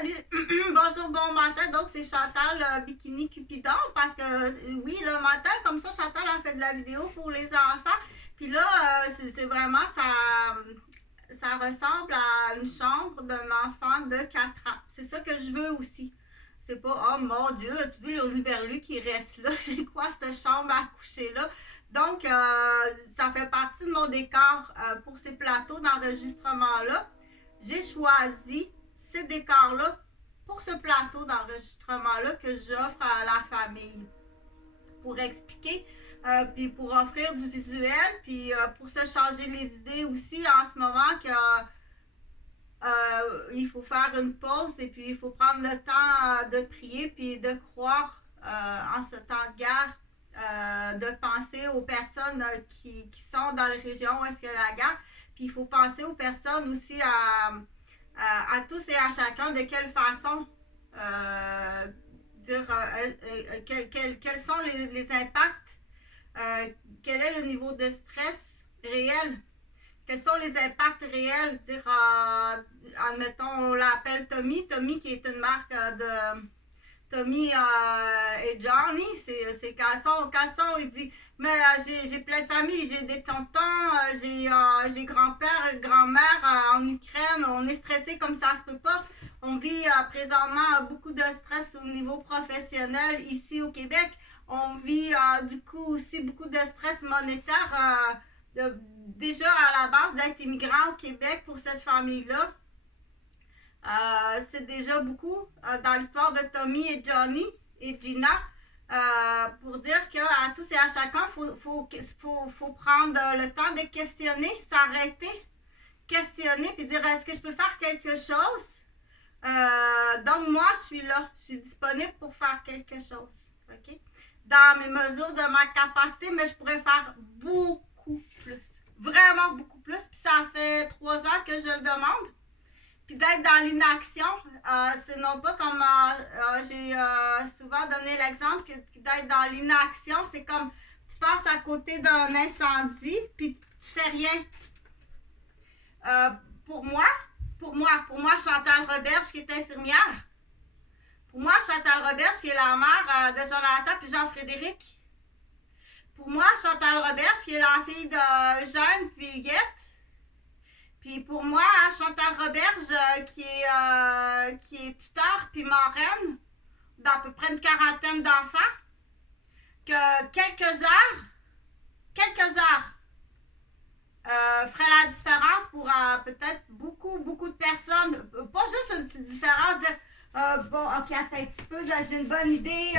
Salut, bonjour, bon matin. Donc, c'est Chantal Bikini Cupidon parce que, oui, le matin, comme ça, Chantal a fait de la vidéo pour les enfants. Puis là, c'est vraiment, ça ressemble à une chambre d'un enfant de 4 ans. C'est ça que je veux aussi. C'est pas, oh mon Dieu, as-tu vu le luberlu qui reste là? C'est quoi cette chambre à coucher là? Donc, ça fait partie de mon décor pour ces plateaux d'enregistrement-là. J'ai choisi ces décors-là pour ce plateau d'enregistrement-là que j'offre à la famille. Pour expliquer, puis pour offrir du visuel, puis pour se changer les idées aussi en ce moment que il faut faire une pause et puis il faut prendre le temps de prier puis de croire en ce temps de guerre, de penser aux personnes qui sont dans les régions où est-ce qu'il y a la guerre. Puis il faut penser aux personnes aussi à tous et à chacun de quelle façon quels sont les impacts, quel est le niveau de stress réel, quels sont les impacts réels. Dire, admettons, on l'appelle Tommy qui est une marque de Tommy et Johnny, c'est caleçon, il dit, mais j'ai plein de familles, j'ai des tontons, j'ai grand-père et grand-mère en Ukraine, on est stressé comme ça se peut pas. On vit présentement beaucoup de stress au niveau professionnel ici au Québec. On vit du coup aussi beaucoup de stress monétaire. Déjà à la base d'être immigrant au Québec pour cette famille-là, c'est déjà beaucoup dans l'histoire de Tommy et Johnny et Gina, pour dire qu'à tous et à chacun, faut prendre le temps de questionner, s'arrêter, questionner, puis dire est-ce que je peux faire quelque chose? Donc moi, je suis là, je suis disponible pour faire quelque chose, ok? Dans mes mesures de ma capacité, mais je pourrais faire beaucoup plus, vraiment beaucoup plus, puis ça fait 3 ans que je le demande. Puis d'être dans l'inaction, c'est non pas comme j'ai souvent donné l'exemple que d'être dans l'inaction, c'est comme tu passes à côté d'un incendie, puis tu fais rien. Pour moi, Chantal Roberge, qui est infirmière, pour moi, Chantal Roberge, qui est la mère de Jonathan puis Jean-Frédéric, pour moi, Chantal Roberge, qui est la fille de Eugène puis Huguette, puis pour moi, Chantal Roberge, qui est tuteur puis marraine d'à peu près une quarantaine d'enfants, que quelques heures ferait la différence pour peut-être beaucoup de personnes. Pas juste une petite différence de bon, ok, attends un petit peu, là, j'ai une bonne idée,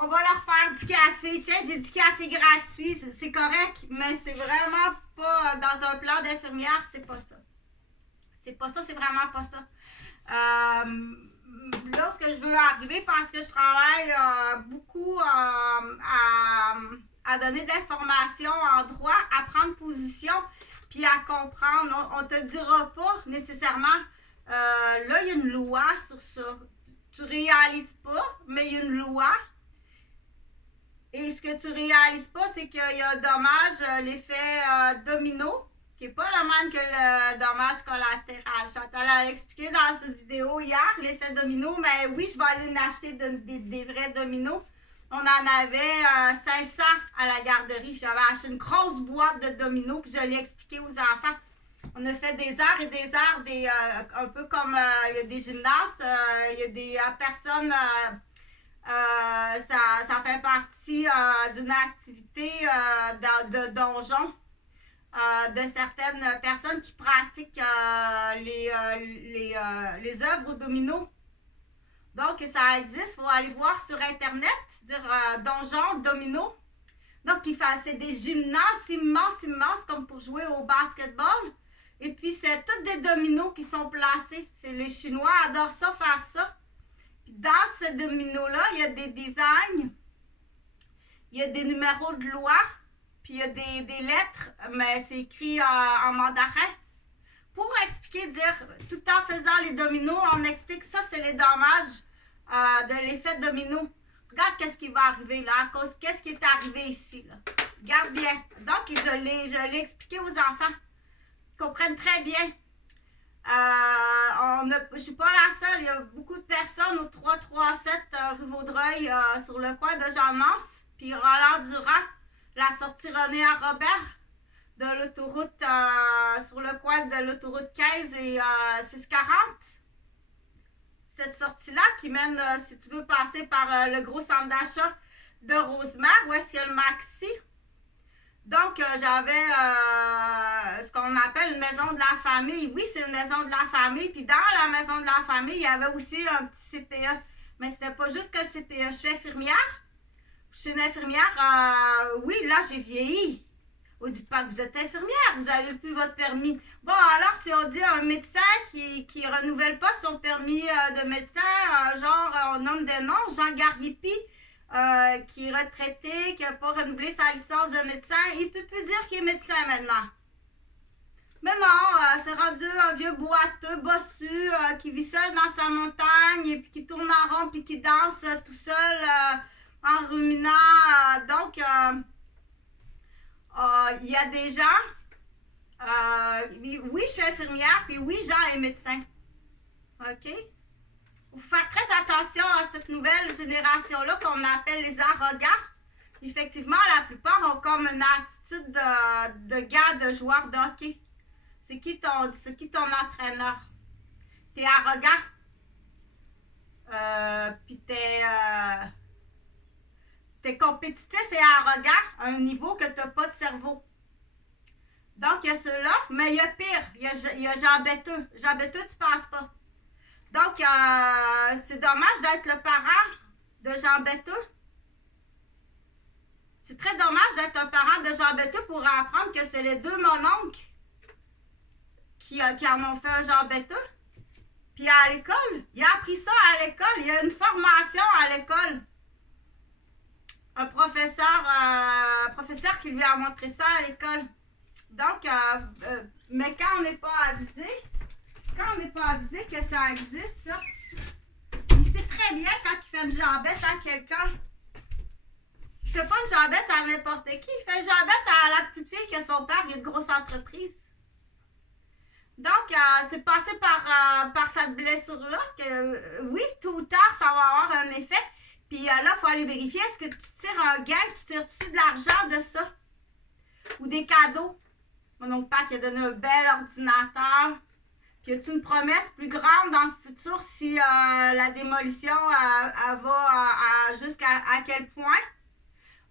on va leur faire du café. Tiens, j'ai du café gratuit, c'est correct, mais c'est vraiment pas dans un plan d'infirmière, c'est pas ça. C'est vraiment pas ça. Là, ce que je veux arriver, parce que je travaille beaucoup à donner de l'information en droit, à prendre position, puis à comprendre. On ne te le dira pas nécessairement. Là, il y a une loi sur ça. Tu réalises pas, mais il y a une loi. Et ce que tu réalises pas, c'est qu'il y a un dommage, l'effet domino, qui n'est pas le même que le dommage collatéral. Chantal a expliqué dans cette vidéo hier, l'effet domino, mais oui, je vais aller en acheter des vrais dominos. On en avait 500 à la garderie. J'avais acheté une grosse boîte de dominos, puis je l'ai expliqué aux enfants. On a fait des heures et des heures, un peu comme il y a des gymnastes, il y a des personnes... ça fait partie d'une activité de donjon de certaines personnes qui pratiquent les œuvres au domino. Donc, ça existe. Il faut aller voir sur Internet, dire donjon, domino. Donc, c'est des gymnases immenses, comme pour jouer au basketball. Et puis, c'est tous des dominos qui sont placés. Les Chinois adorent ça, faire ça. Dans ce domino-là, il y a des designs, il y a des numéros de loi, puis il y a des lettres, mais c'est écrit en mandarin. Pour expliquer, dire, tout en faisant les dominos, on explique ça, c'est les dommages de l'effet domino. Regarde qu'est-ce qui va arriver là, qu'est-ce qui est arrivé ici, là. Regarde bien. Donc, je l'ai expliqué aux enfants. Ils comprennent très bien. On je ne suis pas la seule, il y a beaucoup de personnes au 337 rue Vaudreuil, sur le coin de Jean-Mance, puis Roland Durand, la sortie René à Robert, de l'autoroute, sur le coin de l'autoroute 15 et 640. Cette sortie-là qui mène, si tu veux passer par le gros centre d'achat de Rosemère, où est-ce qu'il y a le Maxi. Donc, j'avais ce qu'on appelle une maison de la famille. Oui, c'est une maison de la famille. Puis dans la maison de la famille, il y avait aussi un petit CPE. Mais c'était pas juste que CPE. Je suis infirmière. Je suis une infirmière. Oui, là, j'ai vieilli. Vous dites pas que vous êtes infirmière, vous avez plus votre permis. Bon, alors, si on dit un médecin qui renouvelle pas son permis de médecin, genre, on nomme des noms, Jean Gariepi, qui est retraité, qui n'a pas renouvelé sa licence de médecin, il ne peut plus dire qu'il est médecin maintenant. Mais non, c'est rendu un vieux boiteux, bossu, qui vit seul dans sa montagne, et puis qui tourne en rond, puis qui danse tout seul, en ruminant. Donc, il y a des gens, oui, je suis infirmière, puis oui, Jean est médecin. OK? Il faut faire très attention à cette nouvelle génération-là qu'on appelle les arrogants. Effectivement, la plupart ont comme une attitude de gars, de joueurs de hockey. C'est qui ton entraîneur? T'es arrogant. Puis t'es compétitif et arrogant à un niveau que t'as pas de cerveau. Donc, il y a ceux-là, mais il y a pire. Il y a Jean Bêteux. Jean Bêteux, tu penses pas. Donc, c'est dommage d'être le parent de Jean Bêteux. C'est très dommage d'être un parent de Jean Bêteux pour apprendre que c'est les deux mononcles qui en ont fait un Jean Bêteux. Puis à l'école, il a appris ça à l'école. Il y a une formation à l'école. Un professeur qui lui a montré ça à l'école. Donc, mais quand on n'est pas avisé, que ça existe, ça, il sait très bien quand il fait une jambette à quelqu'un. Il fait pas une jambette à n'importe qui, il fait une jambette à la petite fille que son père a une grosse entreprise. Donc, c'est passé par cette blessure-là que, oui, tôt ou tard, ça va avoir un effet. Puis là, il faut aller vérifier, est-ce que tu tires un gain, tu tires-tu de l'argent de ça? Ou des cadeaux? Mon oncle Pat, il a donné un bel ordinateur. Puis, y a-t-il une promesse plus grande dans le futur si la démolition elle va jusqu'à quel point?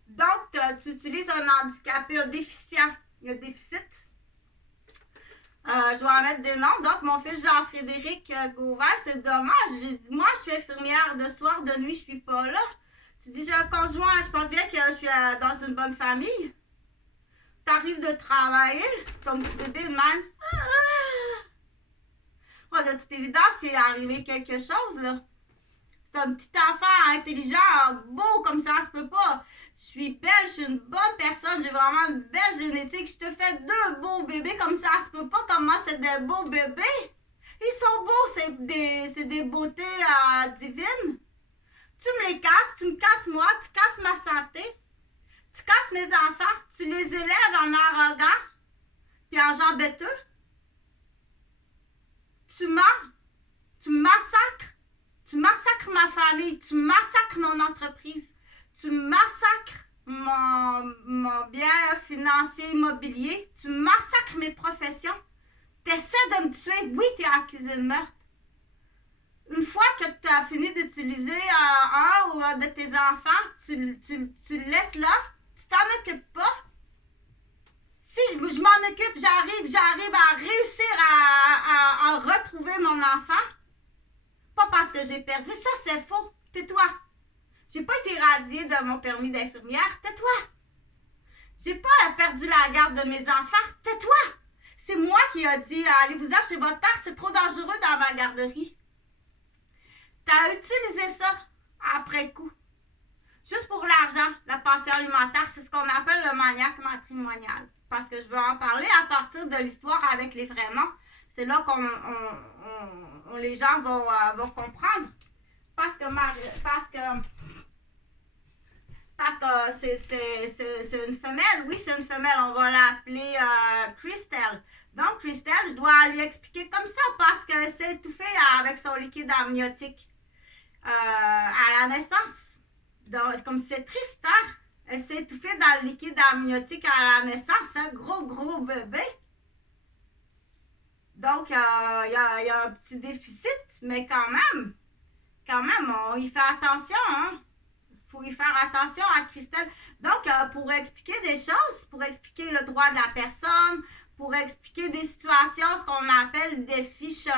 Donc, tu utilises un handicapé, un déficient. Il y a un déficit. Je vais en mettre des noms. Donc, mon fils Jean-Frédéric Gauvin, c'est dommage. Moi, je suis infirmière de soir, de nuit, je suis pas là. Tu dis, j'ai un conjoint, je pense bien que je suis dans une bonne famille. T'arrives de travailler, ton petit bébé de même. Ouais, de toute évidence, il est arrivé quelque chose, là. C'est un petit enfant intelligent, beau comme ça se peut pas. Je suis belle, je suis une bonne personne, j'ai vraiment une belle génétique. Je te fais 2 beaux bébés comme ça se peut pas. Comment c'est des beaux bébés? Ils sont beaux, c'est des beautés divines. Tu me les casses, tu me casses moi, tu casses ma santé. Tu casses mes enfants, tu les élèves en arrogant, puis en gens bêteux. Tu mens, tu massacres. Tu massacres ma famille, tu massacres mon entreprise, tu massacres mon bien financier immobilier, tu massacres mes professions. Tu essaies de me tuer, oui, tu es accusé de meurtre. Une fois que tu as fini d'utiliser un ou un de tes enfants, tu le laisses là, tu t'en occupes pas. Si je m'en occupe, j'arrive à réussir à retrouver mon enfant. Pas parce que j'ai perdu, ça c'est faux. Tais-toi. J'ai pas été radiée de mon permis d'infirmière. Tais-toi. J'ai pas perdu la garde de mes enfants. Tais-toi. C'est moi qui ai dit, allez-vous-en chez votre père, c'est trop dangereux dans ma garderie. T'as utilisé ça après coup. Juste pour l'argent, la pension alimentaire, c'est ce qu'on appelle le maniaque matrimonial. Parce que je veux en parler à partir de l'histoire avec les vrais noms. C'est là qu'on les gens vont comprendre. Parce que c'est une femelle. Oui, c'est une femelle. On va l'appeler Christelle. Donc, Christelle, je dois lui expliquer comme ça parce qu'elle s'est étouffée avec son liquide amniotique à la naissance. Donc, comme c'est triste, hein? Elle s'est étouffée dans le liquide amniotique à la naissance, un gros bébé. Donc, il y a un petit déficit, mais quand même, on y fait attention, hein? Il faut y faire attention à Christelle. Donc, pour expliquer des choses, pour expliquer le droit de la personne, pour expliquer des situations, ce qu'on appelle des fiches,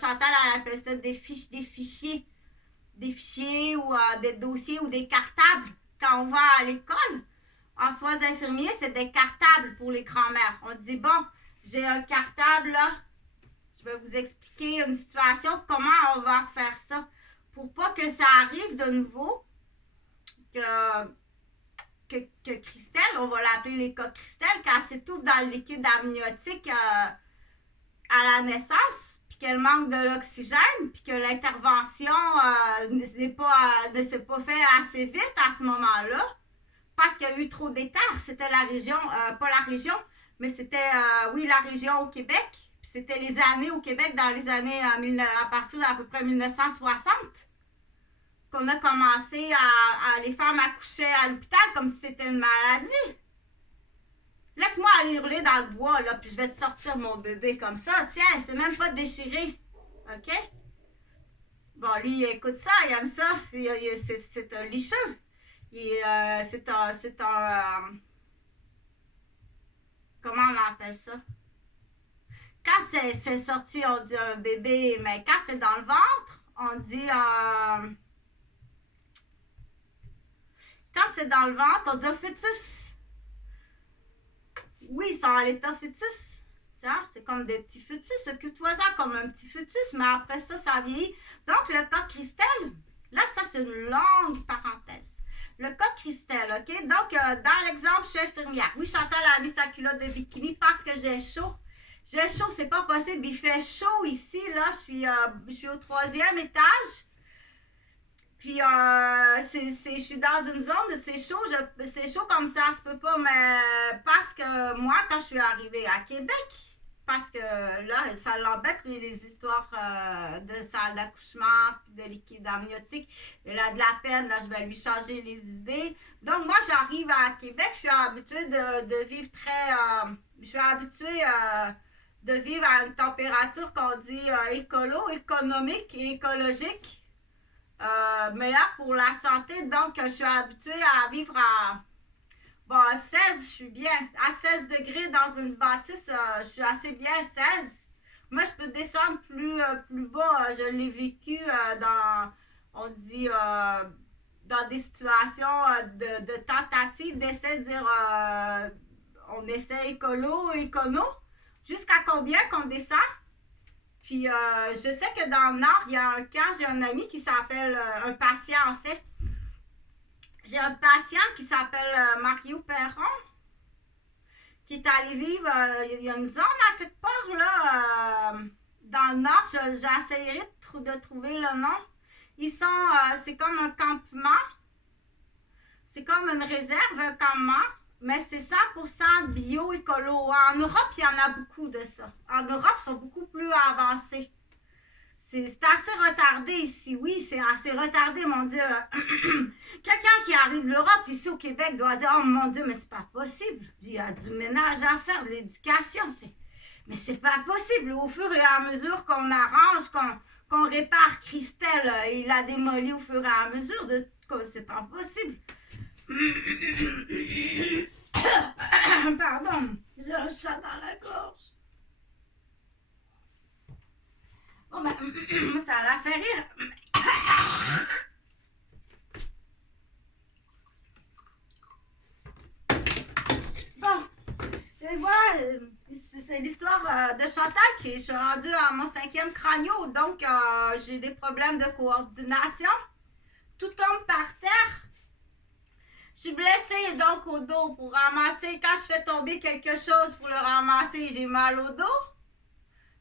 Chantal elle appelle ça des fichiers ou des dossiers ou des cartables. Quand on va à l'école, en soins infirmiers, c'est des cartables pour les grands-mères. On dit, bon, j'ai un cartable là, je vais vous expliquer une situation, comment on va faire ça, pour pas que ça arrive de nouveau, que Christelle, on va l'appeler les cas Christelle, quand elle s'étouffe dans le liquide amniotique à la naissance, puis qu'elle manque de l'oxygène, puis que l'intervention ne s'est pas faite assez vite à ce moment-là, parce qu'il y a eu trop d'éther. C'était la région, pas la région, mais c'était, la région au Québec. Puis c'était les années au Québec, dans les années, à partir d'à peu près 1960, qu'on a commencé à les femmes accoucher à l'hôpital comme si c'était une maladie. Laisse-moi aller hurler dans le bois, là, puis je vais te sortir mon bébé comme ça. Tiens, c'est même pas déchiré. OK? Bon, lui, il écoute ça, il aime ça. C'est un licheux. C'est un comment on appelle ça? Quand c'est sorti, on dit un bébé, mais quand c'est dans le ventre, on dit quand c'est dans le ventre, on dit un fœtus. Oui, ils sont à l'état fœtus. C'est comme des petits fœtus. Occupe-toi-en comme un petit fœtus, mais après ça, ça vieillit. Donc, le cas Christelle, là, ça, c'est une longue parenthèse. Le cas Christelle, OK? Donc, dans l'exemple, je suis infirmière. Oui, Chantal a mis sa culotte de bikini parce que j'ai chaud. J'ai chaud, c'est pas possible. Il fait chaud ici, là. Je suis au 3e étage. Puis, je suis dans une zone, c'est chaud comme ça se peut pas, mais parce que moi, quand je suis arrivée à Québec, parce que là, ça l'embête, les histoires de salle d'accouchement, puis de liquide amniotique. Il a de la peine, là, je vais lui changer les idées. Donc, moi, j'arrive à Québec, je suis habituée de vivre je suis habituée de vivre à une température qu'on dit économique et écologique. Meilleur pour la santé, donc je suis habituée à vivre à 16, je suis bien. À 16 degrés dans une bâtisse, je suis assez bien à 16. Moi, je peux descendre plus bas. Je l'ai vécu on dit, dans des situations de tentative d'essai de dire on essaie écono. Jusqu'à combien qu'on descend? Puis, je sais que dans le Nord, il y a un camp, j'ai un ami qui s'appelle, un patient en fait. J'ai un patient qui s'appelle Mario Perron, qui est allé vivre, il y a une zone à quelque part, là, dans le Nord, j'essayerai de trouver le nom. C'est comme un campement, c'est comme une réserve, un campement, mais c'est 100% bio-écolo. En Europe, il y en a beaucoup de ça. En Europe, ils sont beaucoup plus avancés. C'est assez retardé ici. Oui, c'est assez retardé, mon Dieu. Quelqu'un qui arrive de l'Europe, ici au Québec, doit dire « Oh mon Dieu, mais c'est pas possible. Il y a du ménage à faire, de l'éducation. Mais c'est pas possible. Au fur et à mesure qu'on arrange, qu'on répare Christelle, il a démoli au fur et à mesure. C'est pas possible. » Pardon, j'ai un chat dans la gorge. Bon, ben, ça l'a fait rire. Bon, et voilà, c'est l'histoire de Chantal je suis rendue à mon 5e crânio, donc j'ai des problèmes de coordination. Tout tombe par terre. Je suis blessée donc au dos pour ramasser. Quand je fais tomber quelque chose pour le ramasser, j'ai mal au dos.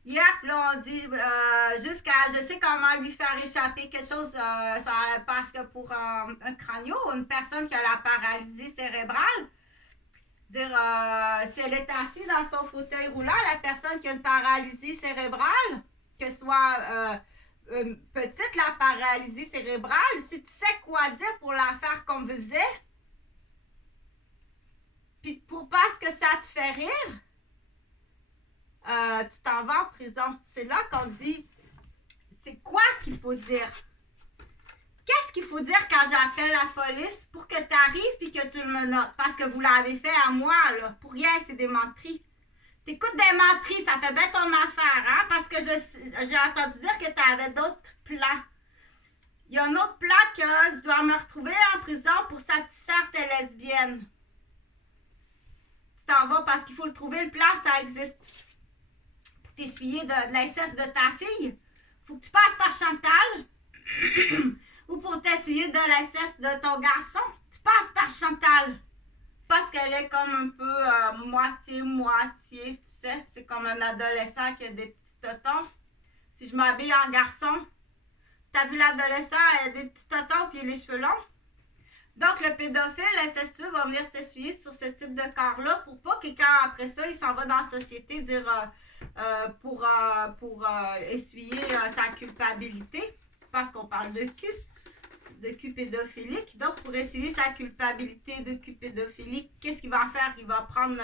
Hier, là, on dit je sais comment lui faire échapper quelque chose parce que pour un crânio, une personne qui a la paralysie cérébrale, Dire, si elle est assise dans son fauteuil roulant, la personne qui a une paralysie cérébrale, que ce soit petite, la paralysie cérébrale, si tu sais quoi dire pour la faire convulser, puis parce que ça te fait rire, tu t'en vas en prison. C'est là qu'on dit, c'est quoi qu'il faut dire? Qu'est-ce qu'il faut dire quand j'appelle la police pour que tu arrives et que tu me notes? Parce que vous l'avez fait à moi, là. Pour rien, c'est des menteries. T'écoutes des menteries, ça fait bien ton affaire, hein? Parce que j'ai entendu dire que tu avais d'autres plans. Il y a un autre plan que je dois me retrouver en prison pour satisfaire tes lesbiennes. Tu t'en vas parce qu'il faut le trouver, le plan, ça existe. Pour t'essuyer de l'inceste de ta fille, faut que tu passes par Chantal. Ou pour t'essuyer de l'inceste de ton garçon, tu passes par Chantal. Parce qu'elle est comme un peu moitié, tu sais. C'est comme un adolescent qui a des petits totons. Si je m'habille en garçon, t'as vu l'adolescent, elle a des petits totons puis les cheveux longs. Donc, le pédophile incestueux va venir s'essuyer sur ce type de corps-là pour pas que quand après ça, il s'en va dans la société dire pour essuyer sa culpabilité. Parce qu'on parle de cul pédophilique. Donc, pour essuyer sa culpabilité de cul pédophilique, qu'est-ce qu'il va faire? Il va prendre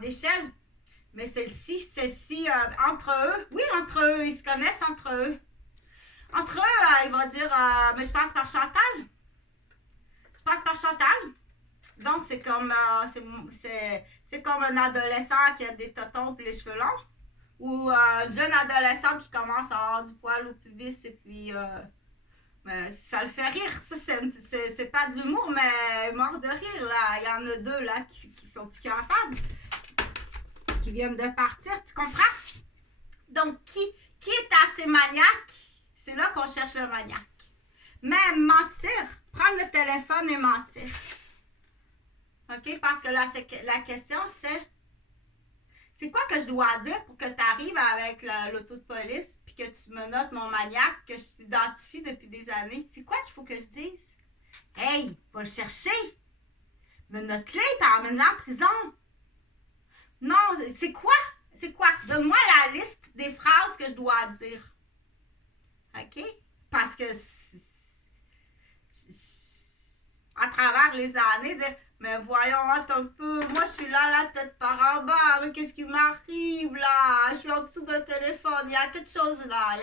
l'échelle. Mais celle-ci, entre eux, oui, entre eux, ils se connaissent entre eux. Entre eux, il va dire, mais je passe par Chantal. Je passe par Chantal. Donc, c'est comme un adolescent qui a des totons et les cheveux longs. Ou une jeune adolescente qui commence à avoir du poil au pubis et puis ça le fait rire. Ça, c'est pas de l'humour, mais mort de rire, là. Il y en a deux, là, qui sont plus capables. Qui viennent de partir, tu comprends? Donc, qui est assez maniaque? C'est là qu'on cherche le maniaque. Mais mentir, prendre le téléphone et mentir. OK? Parce que là, la question, c'est quoi que je dois dire pour que tu arrives avec l'auto de police puis que tu me notes mon maniaque que je t'identifie depuis des années? C'est quoi qu'il faut que je dise? Hey, va le chercher! Me note-le et emmène-le en prison! Non, c'est quoi? C'est quoi? Donne-moi la liste des phrases que je dois dire. OK? Parce que à travers les années, dire mais voyons, attends un peu, moi je suis là, la tête par en bas, mais qu'est-ce qui m'arrive là? Je suis en dessous d'un téléphone, il y a quelque chose là, il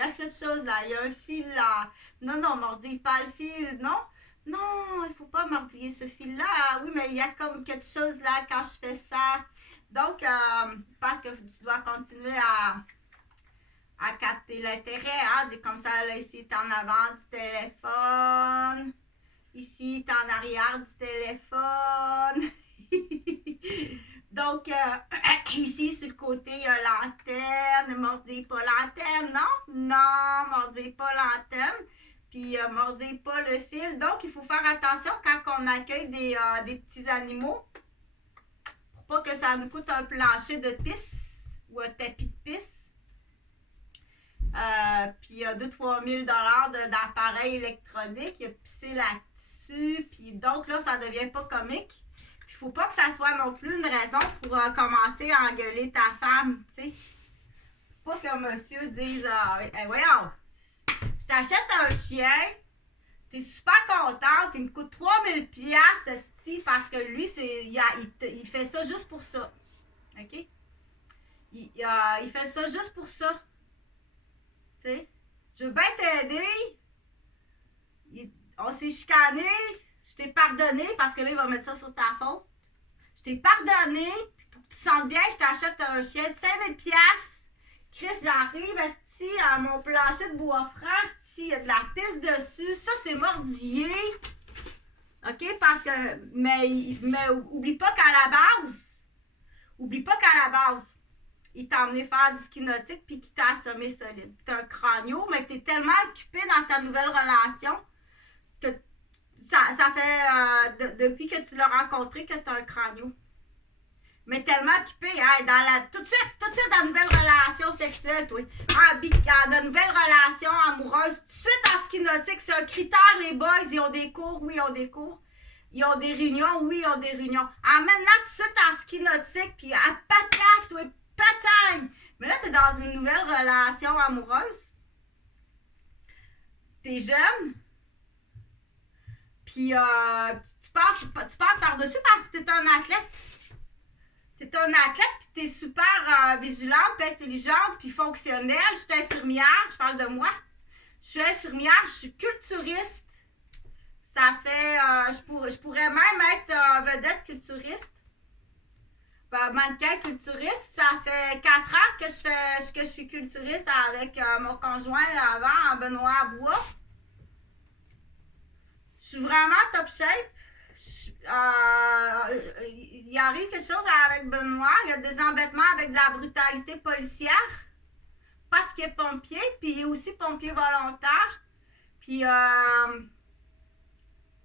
y a un fil là. Non, mordille pas le fil, non? Non, il faut pas mordiller ce fil-là. Oui, mais il y a comme quelque chose là quand je fais ça. Donc, parce que tu dois continuer à capter l'intérêt, hein? Comme ça, là, ici, tu es en avant du téléphone. Ici, tu es en arrière du téléphone. Donc, ici, sur le côté, il y a l'antenne. Mordez pas l'antenne, non? Non, mordez pas l'antenne. Puis, mordez pas le fil. Donc, il faut faire attention quand on accueille des petits animaux. Pour pas que ça nous coûte un plancher de pisse ou un tapis de pisse. Puis 2-3 000 $ d'appareil électronique, il a pissé là-dessus, puis donc là, ça devient pas comique. Puis il faut pas que ça soit non plus une raison pour commencer à engueuler ta femme, tu sais. Pas que monsieur dise hey, voyons, je t'achète un chien, t'es super contente, il me coûte 3 000 $, parce que lui, il fait ça juste pour ça. OK? Il fait ça juste pour ça. Tu sais, je veux bien t'aider. On s'est chicané. Je t'ai pardonné parce que là, il va mettre ça sur ta faute. Je t'ai pardonné. Puis pour que tu te sentes bien, je t'achète un chien de 5 000 $. Chris, j'arrive à mon plancher de bois franc. Il y a de la pisse dessus. Ça, c'est mordillé. OK? Parce que. Mais oublie pas qu'à la base, il t'a emmené faire du ski nautique puis qu'il t'a assommé solide. T'es un cranio, mais t'es tellement occupé dans ta nouvelle relation que ça fait depuis que tu l'as rencontré que t'as un cranio. Mais tellement occupé, hein, tout de suite dans la nouvelle relation sexuelle, toi. Dans la nouvelle relation amoureuse, tout de suite en ski nautique, c'est un critère, les boys, ils ont des cours, oui, ils ont des cours. Ils ont des réunions, oui, ils ont des réunions. Amène-la tout de suite en ski nautique, puis à pataf, toi, patang! Mais là, t'es dans une nouvelle relation amoureuse. T'es jeune. Puis tu passes par-dessus parce que t'es un athlète. T'es un athlète, puis t'es super vigilante, puis intelligente, puis fonctionnelle. Je suis infirmière, je parle de moi. Je suis infirmière, je suis culturiste. Ça fait, je pourrais même être vedette culturiste. Mannequin culturiste. Ça fait 4 ans que je suis culturiste avec mon conjoint avant, Benoît Bois. Je suis vraiment top shape. Il arrive quelque chose avec Benoît. Il y a des embêtements avec de la brutalité policière. Parce qu'il est pompier, puis il est aussi pompier volontaire. Puis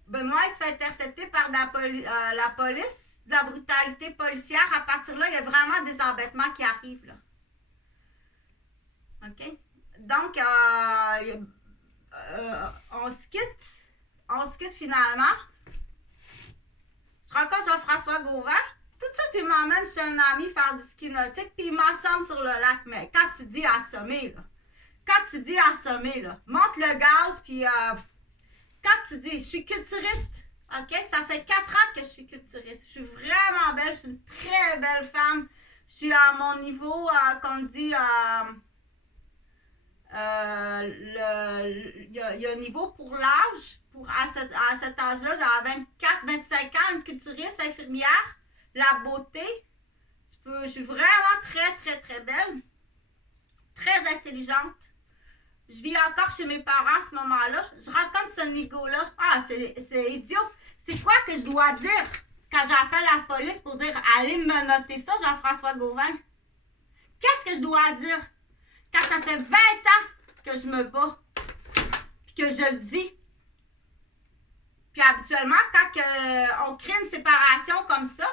Benoît, il se fait intercepter par la police, de la brutalité policière. À partir de là, il y a vraiment des embêtements qui arrivent, là. OK? Donc, on se quitte finalement. Je rencontre Jean-François Gauvin. Tout de suite, il m'emmène chez un ami faire du ski nautique, puis il m'assomme sur le lac. Mais quand tu dis assommer, là, monte le gaz, puis quand tu dis, je suis culturiste, OK? Ça fait 4 ans que je suis culturiste. Je suis vraiment belle, je suis une très belle femme. Je suis à mon niveau, comme dit, il y a un niveau pour l'âge. À cet âge-là, j'avais 24-25 ans, une culturiste infirmière, la beauté. Je suis vraiment très, très, très belle. Très intelligente. Je vis encore chez mes parents à ce moment-là. Je rencontre ce nigo-là. Ah, c'est idiot. C'est quoi que je dois dire quand j'appelle la police pour dire « Allez me noter ça, Jean-François Gauvin ». Qu'est-ce que je dois dire quand ça fait 20 ans que je me bats puis que je le dis? Puis habituellement, quand on crée une séparation comme ça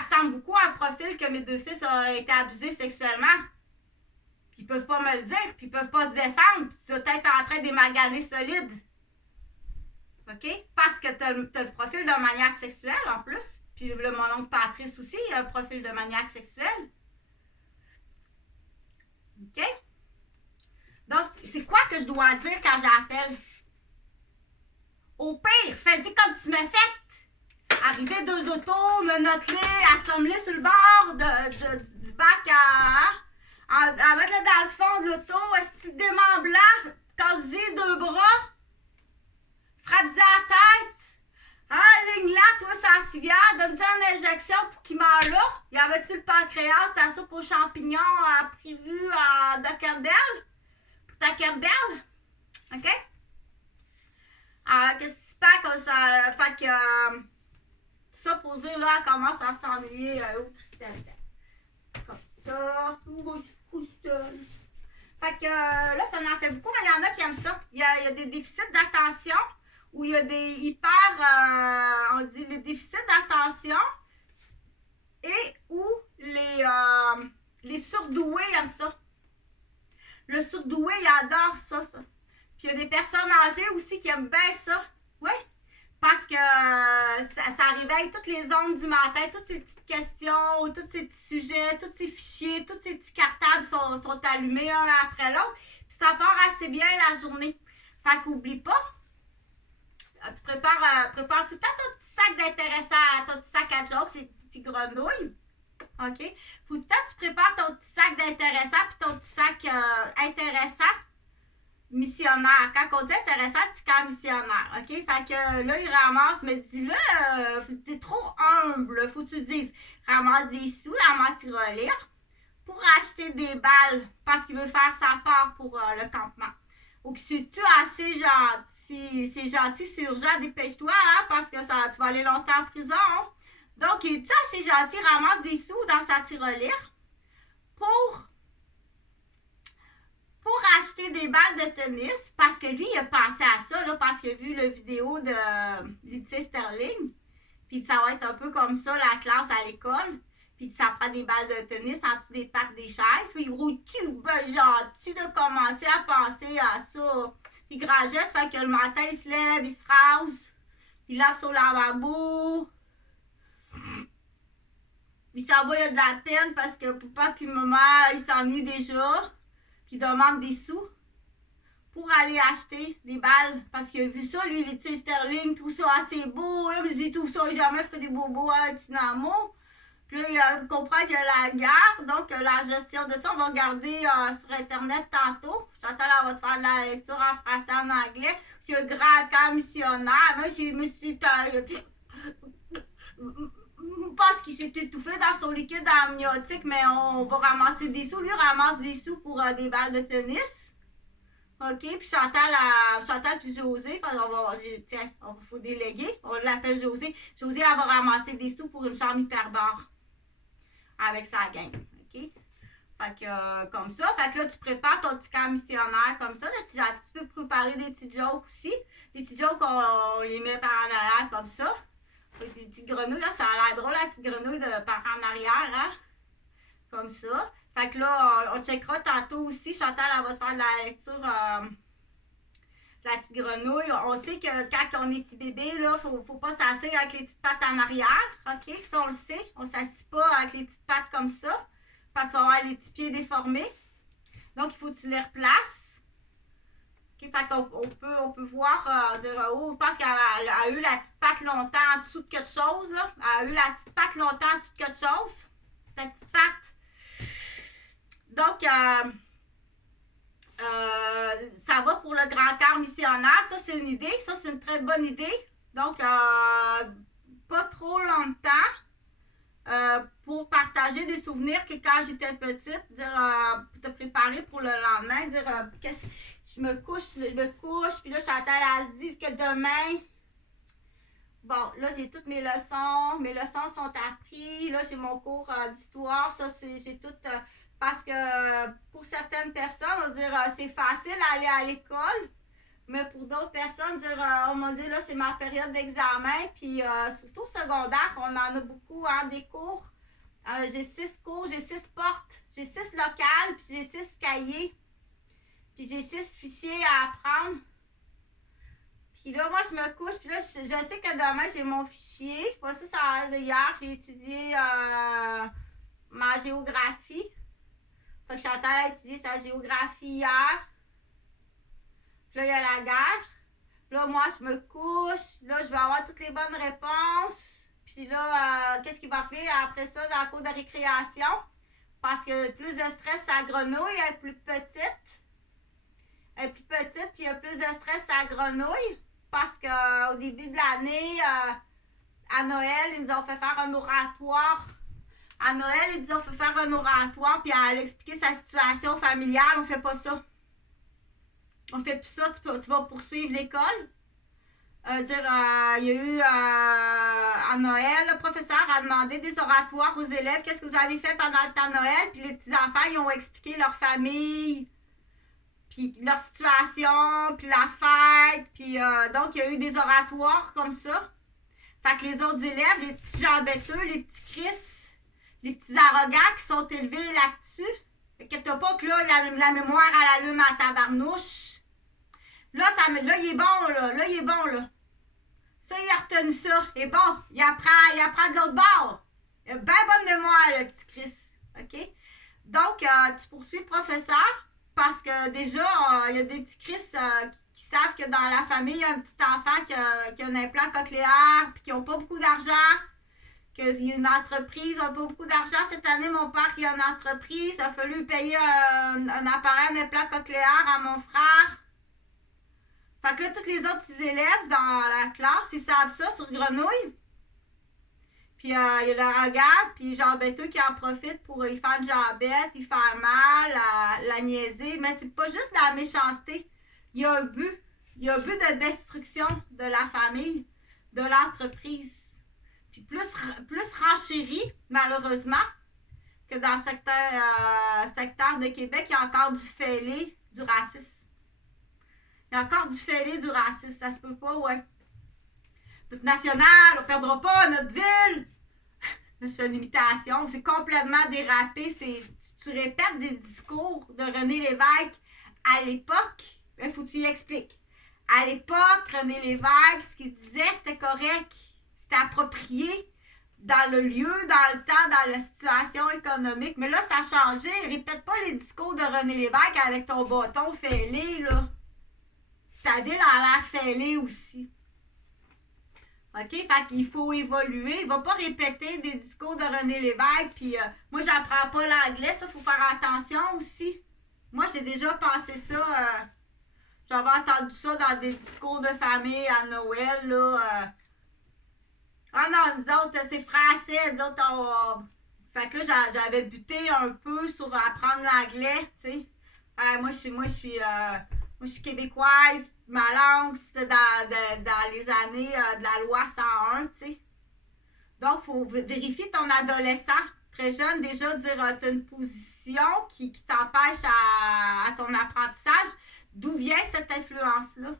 ressemble beaucoup à un profil que mes 2 fils ont été abusés sexuellement. Puis ils peuvent pas me le dire, puis ils peuvent pas se défendre, puis tu vas être en train d'émaganer solide. OK? Parce que t'as le profil d'un maniaque sexuel en plus. Puis mon oncle Patrice aussi a un profil de maniaque sexuel. OK? Donc, c'est quoi que je dois dire quand j'appelle? Au pire, fais-y comme tu m'as fait. Arriver 2 autos, menotte-les, assomme-les sur le bord du bac à mettre-les dans le fond de l'auto, est-ce que démemblant, casse-y 2 bras, frappe-y à la tête, ligne-là, toi, sans civière, donne-y une injection pour qu'il meure là. Y avait-tu le pancréas, ta soupe aux champignons prévue de Kerbel? Pour ta Kerbel? OK? Qu'est-ce qui se passe comme ça? Fait que, ça pour dire, là, elle commence à s'ennuyer au cristal. Comme ça. Fait que là, ça en fait beaucoup, mais il y en a qui aiment ça. Il y a des déficits d'attention ou il y a des on dit les déficits d'attention et ou les surdoués aiment ça. Le surdoué, il adore ça. Puis il y a des personnes âgées aussi qui aiment bien ça. Oui. Parce que ça réveille toutes les ondes du matin, toutes ces petites questions, tous ces petits sujets, tous ces fichiers, tous ces petits cartables sont allumés un après l'autre. Puis ça part assez bien la journée. Fait qu'oublie pas, tu prépares tout le temps ton petit sac d'intéressant, ton petit sac à jokes, ces petits grenouilles. OK? Faut tout le temps que tu prépares ton petit sac d'intéressant puis ton petit sac intéressant. Missionnaire. Quand on dit intéressant, tu quand missionnaire. OK? Fait que là, il ramasse, mais dis-le, t'es trop humble. Faut que tu dises, ramasse des sous dans ma tirelire pour acheter des balles parce qu'il veut faire sa part pour le campement. Ou que c'est-tu assez gentil? C'est gentil, c'est urgent, dépêche-toi, hein, parce que tu vas aller longtemps en prison. Donc, il est-tu assez gentil, ramasse des sous dans sa tirelire pour acheter des balles de tennis, parce que lui, il a pensé à ça, là, parce qu'il a vu la vidéo de Lindsey Sterling, puis ça va être un peu comme ça, la classe à l'école, puis ça prend des balles de tennis en dessous des pattes des chaises, puis gros-tu, ben gentil de commencer à penser à ça. Puis grand geste, fait que le matin, il se lève, il se rase, Il lave son lavabo. Il s'en va, il a de la peine parce que papa puis maman, ils s'ennuient déjà. Puis ils demandent des sous pour aller acheter des balles. Parce qu'il a vu ça, lui, les tirs Sterling, tout ça assez beau. Il me dit tout ça, il n'a jamais fait des bobos à Dynamo. Puis là, il comprend qu'il y a la guerre. Donc, la gestion de ça, on va regarder sur Internet tantôt. Chantal, elle va te faire de la lecture en français, en anglais. C'est un grand camp missionnaire. Moi, je me suis... Je pense qu'il s'est étouffé dans son liquide amniotique, mais on va ramasser des sous. Lui ramasse des sous pour des balles de tennis. OK, puis Chantal puis José, tiens, il faut déléguer. On l'appelle José. José, elle va ramasser des sous pour une chambre hyperbare avec sa gang. OK? Fait que, comme ça. Fait que là, tu prépares ton petit camp missionnaire comme ça. Là, tu peux préparer des petits jokes aussi. Les petits jokes, on les met par en arrière comme ça. C'est une petite grenouille, là, ça a l'air drôle, la petite grenouille de par en arrière, hein? Comme ça. Fait que là, on checkera tantôt aussi. Chantal, elle va te faire de la lecture, la petite grenouille. On sait que quand on est petit bébé, là, faut pas s'asseoir avec les petites pattes en arrière. OK? Ça, on le sait. On s'assied pas avec les petites pattes comme ça. Parce qu'on va avoir les petits pieds déformés. Donc, il faut que tu les replaces. Okay, fait qu'on peut voir, dire, oh, je pense qu'elle a eu la petite patte longtemps en dessous de quelque chose, là. Elle a eu la petite patte longtemps en dessous de quelque chose. Ta petite patte. Donc, ça va pour le grand cœur missionnaire. Ça, c'est une idée. Ça, c'est une très bonne idée. Donc, pas trop longtemps pour partager des souvenirs que quand j'étais petite, dire, pour te préparer pour le lendemain, dire, je me couche, puis là, Chantal, elle se dit que demain, bon, là, j'ai toutes mes leçons sont apprises, là, j'ai mon cours d'histoire, ça, j'ai tout, parce que pour certaines personnes, on va dire, c'est facile d'aller à l'école, mais pour d'autres personnes, dire, oh mon Dieu, là, c'est ma période d'examen, puis surtout au secondaire, on en a beaucoup, hein, des cours. J'ai 6 cours, j'ai 6 portes, j'ai 6 locales, puis j'ai 6 cahiers. Puis j'ai 6 fichiers à apprendre. Puis là, moi, je me couche. Puis là, je sais que demain, j'ai mon fichier. Pas ça hier, j'ai étudié ma géographie. Fait que Chantal a étudié sa géographie hier. Puis là, il y a la guerre. Là, moi, je me couche. Là, je vais avoir toutes les bonnes réponses. Puis là, qu'est-ce qui va arriver après ça dans la cour de récréation? Parce que plus de stress, sa grenouille est plus petite. Elle est plus petite, puis il y a plus de stress à la grenouille. Parce qu'au début de l'année, à Noël, ils nous ont fait faire un oratoire. À Noël, ils nous ont fait faire un oratoire, puis elle a expliqué sa situation familiale. On fait pas ça. On fait plus ça. Tu vas poursuivre l'école. Il y a eu à Noël, le professeur a demandé des oratoires aux élèves. Qu'est-ce que vous avez fait pendant le temps de Noël? Puis les petits-enfants, ils ont expliqué leur famille, puis leur situation, puis la fête. Puis donc, il y a eu des oratoires comme ça. Fait que les autres élèves, les petits jambeteux, les petits Chris, les petits arrogants qui sont élevés là-dessus. Inquiète-toi pas que là, la mémoire, elle allume à tabarnouche. Là, il est bon, là. Là, il est bon, là. Ça, il a retenu ça. Il est bon. Il apprend de l'autre bord. Il a bien bonne mémoire, le petit Chris. OK? Donc, tu poursuis le professeur parce que déjà, il y a des petits Chris qui savent que dans la famille, il y a un petit enfant qui a un implant cochléaire puis qui n'ont pas beaucoup d'argent. Qu'il y a une entreprise, on n'a pas beaucoup d'argent. Cette année, mon père, il a une entreprise. Il a fallu payer un appareil, un implant cochléaire à mon frère. Fait que là, tous les autres petits élèves dans la classe, ils savent ça sur Grenouille. Puis il y a le regard, puis Jean-Bêteux qui en profite pour y faire une jambette, y faire mal, la niaiser. Mais c'est pas juste de la méchanceté. Il y a un but. Il y a un but de destruction de la famille, de l'entreprise. Puis plus renchéri, malheureusement, que dans le secteur de Québec, il y a encore du fêlé, du racisme. Il y a encore du fêlé, du racisme. Ça se peut pas, ouais. Notre national, on ne perdra pas notre ville. Là, je fais une imitation. C'est complètement dérapé. Tu répètes des discours de René Lévesque à l'époque. Il faut que tu y expliques. à l'époque, René Lévesque, ce qu'il disait, c'était correct. C'était approprié dans le lieu, dans le temps, dans la situation économique. Mais là, ça a changé. Répète pas les discours de René Lévesque avec ton bâton fêlé, là. Ta ville a l'air fêlée aussi. OK? Fait qu'il faut évoluer. Il va pas répéter des discours de René Lévesque. Puis moi, j'apprends pas l'anglais. Ça, il faut faire attention aussi. Moi, j'ai déjà pensé ça. J'avais entendu ça dans des discours de famille à Noël, là. Ah non, nous autres, c'est français. Nous autres, fait que là, j'avais buté un peu sur apprendre l'anglais, tu sais. Moi, je suis québécoise. Ma langue, c'était dans les années de la loi 101, tu sais. Donc, il faut vérifier ton adolescent. Très jeune, déjà, dire tu as une position qui t'empêche à ton apprentissage. D'où vient cette influence-là?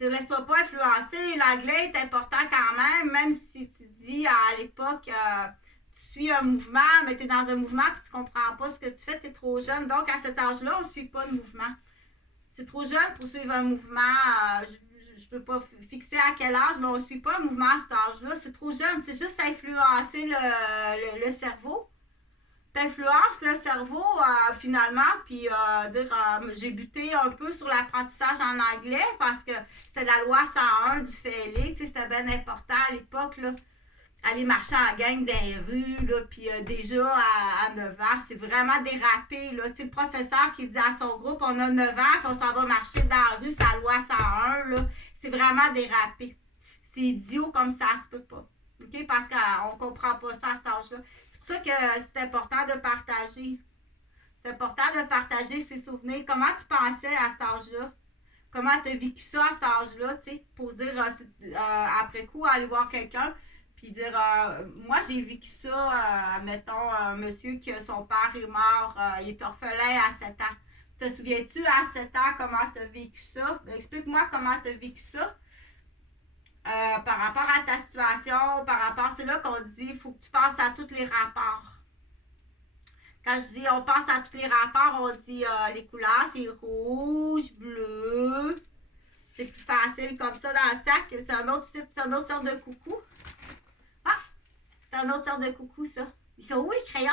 Laisse-toi pas influencer. L'anglais est important quand même si tu dis à l'époque tu suis un mouvement, mais tu es dans un mouvement et tu comprends pas ce que tu fais, tu es trop jeune. Donc, à cet âge-là, on ne suit pas le mouvement. C'est trop jeune pour suivre un mouvement. Je ne peux pas fixer à quel âge, mais on ne suit pas un mouvement à cet âge-là. C'est trop jeune. C'est juste influencer le cerveau. T'influences le cerveau finalement, puis j'ai buté un peu sur l'apprentissage en anglais parce que c'était la loi 101 du fêlé, tu sais, c'était bien important à l'époque, là. Aller marcher en gang dans les rues, là, puis déjà à 9 ans, c'est vraiment dérapé, là. Tu sais, le professeur qui dit à son groupe, on a 9 ans, qu'on s'en va marcher dans la rue, c'est la loi 101, là. C'est vraiment dérapé. C'est idiot comme ça se peut pas. OK? Parce qu'on comprend pas ça à cet âge-là. C'est pour ça que c'est important de partager. C'est important de partager ses souvenirs. Comment tu pensais à cet âge-là? Comment tu as vécu ça à cet âge-là, tu sais? Pour dire après coup, aller voir quelqu'un, puis dire moi, j'ai vécu ça, mettons, un monsieur que son père est mort, il est orphelin à 7 ans. Te souviens-tu à 7 ans comment tu as vécu ça? Explique-moi comment tu as vécu ça. Par rapport à ta situation, c'est là qu'on dit il faut que tu penses à tous les rapports. Quand je dis on pense à tous les rapports, on dit les couleurs, c'est rouge, bleu. C'est plus facile comme ça dans le sac. C'est un autre type, c'est une autre sorte de coucou. Ah! C'est une autre sorte de coucou, ça. Ils sont où les crayons?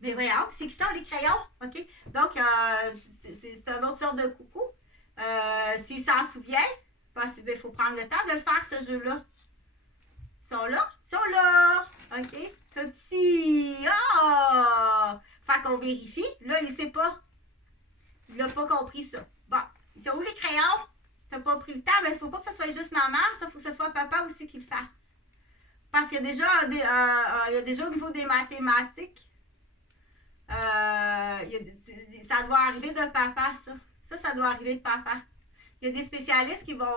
Mais voyons, c'est qui sont les crayons? OK? Donc, c'est une autre sorte de coucou. S'il s'en souvient, parce qu'il faut prendre le temps de le faire, ce jeu-là. Ils sont là? Ils sont là! OK? Ça ici. Ah! Fait qu'on vérifie. Là, il ne sait pas. Il n'a pas compris ça. Bon. Ils sont où les crayons? Tu n'as pas pris le temps. Mais il ne faut pas que ce soit juste maman. Ça, il faut que ce soit papa aussi qui le fasse. Parce qu'il y a déjà, il y a déjà au niveau des mathématiques, ça doit arriver de papa, ça. Ça doit arriver de papa. Il y a des spécialistes qui vont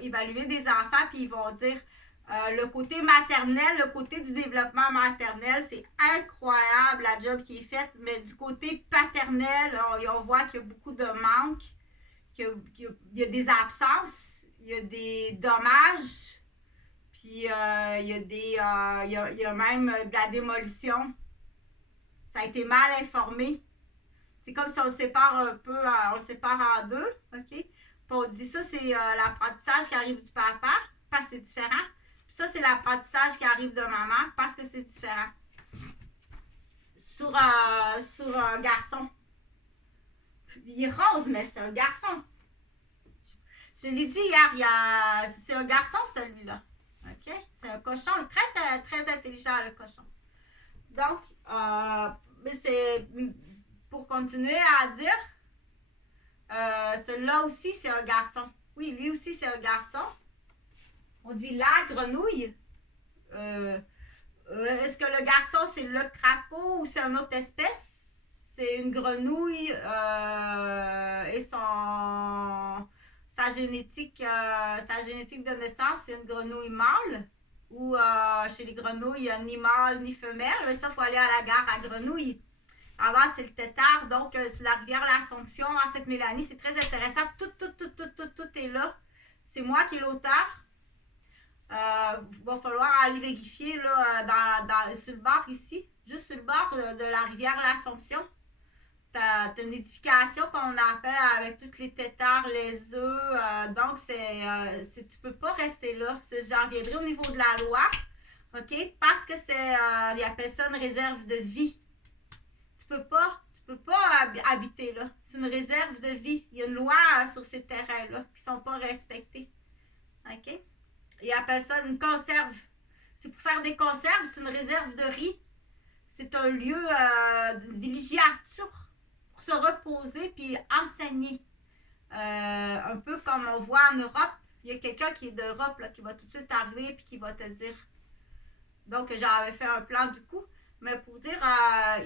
évaluer des enfants puis ils vont dire le côté maternel, le côté du développement maternel, c'est incroyable la job qui est faite, mais du côté paternel, on voit qu'il y a beaucoup de manques, qu'il y a des absences, il y a des dommages, puis il y a même de la démolition. Ça a été mal informé. C'est comme si on le sépare un peu, on le sépare en deux, OK? Puis on dit ça, c'est l'apprentissage qui arrive du papa, parce que c'est différent. Puis ça, c'est l'apprentissage qui arrive de maman, parce que c'est différent. Sur un garçon. Il est rose, mais c'est un garçon. Je l'ai dit hier, c'est un garçon, celui-là. OK? C'est un cochon, très, très intelligent, le cochon. Donc, c'est... Pour continuer à dire, celui-là aussi, c'est un garçon. Oui, lui aussi, c'est un garçon. On dit la grenouille. Est-ce que le garçon, c'est le crapaud ou c'est une autre espèce? C'est une grenouille et sa génétique de naissance, c'est une grenouille mâle. Ou chez les grenouilles, il n'y a ni mâle ni femelle. Mais ça, il faut aller à la gare à grenouille. Avant, c'est le tétard, donc c'est la rivière l'Assomption, en cette Mélanie. C'est très intéressant. Tout est là. C'est moi qui est l'auteur. Va falloir aller vérifier là, sur le bord ici, juste sur le bord de la rivière l'Assomption. t'as une édification qu'on appelle avec toutes les têtards, les œufs. Donc, tu peux pas rester là. J'en reviendrai au niveau de la loi. OK? Parce que ils appellent ça une réserve de vie. Tu peux pas habiter là. C'est une réserve de vie. Il y a une loi sur ces terrains-là qui sont pas respectés. OK? Ils appellent ça une conserve. C'est pour faire des conserves, c'est une réserve de riz. C'est un lieu de villégiature pour se reposer puis enseigner. Un peu comme on voit en Europe. Il y a quelqu'un qui est d'Europe là, qui va tout de suite arriver puis qui va te dire. Donc, j'avais fait un plan du coup. Mais pour dire,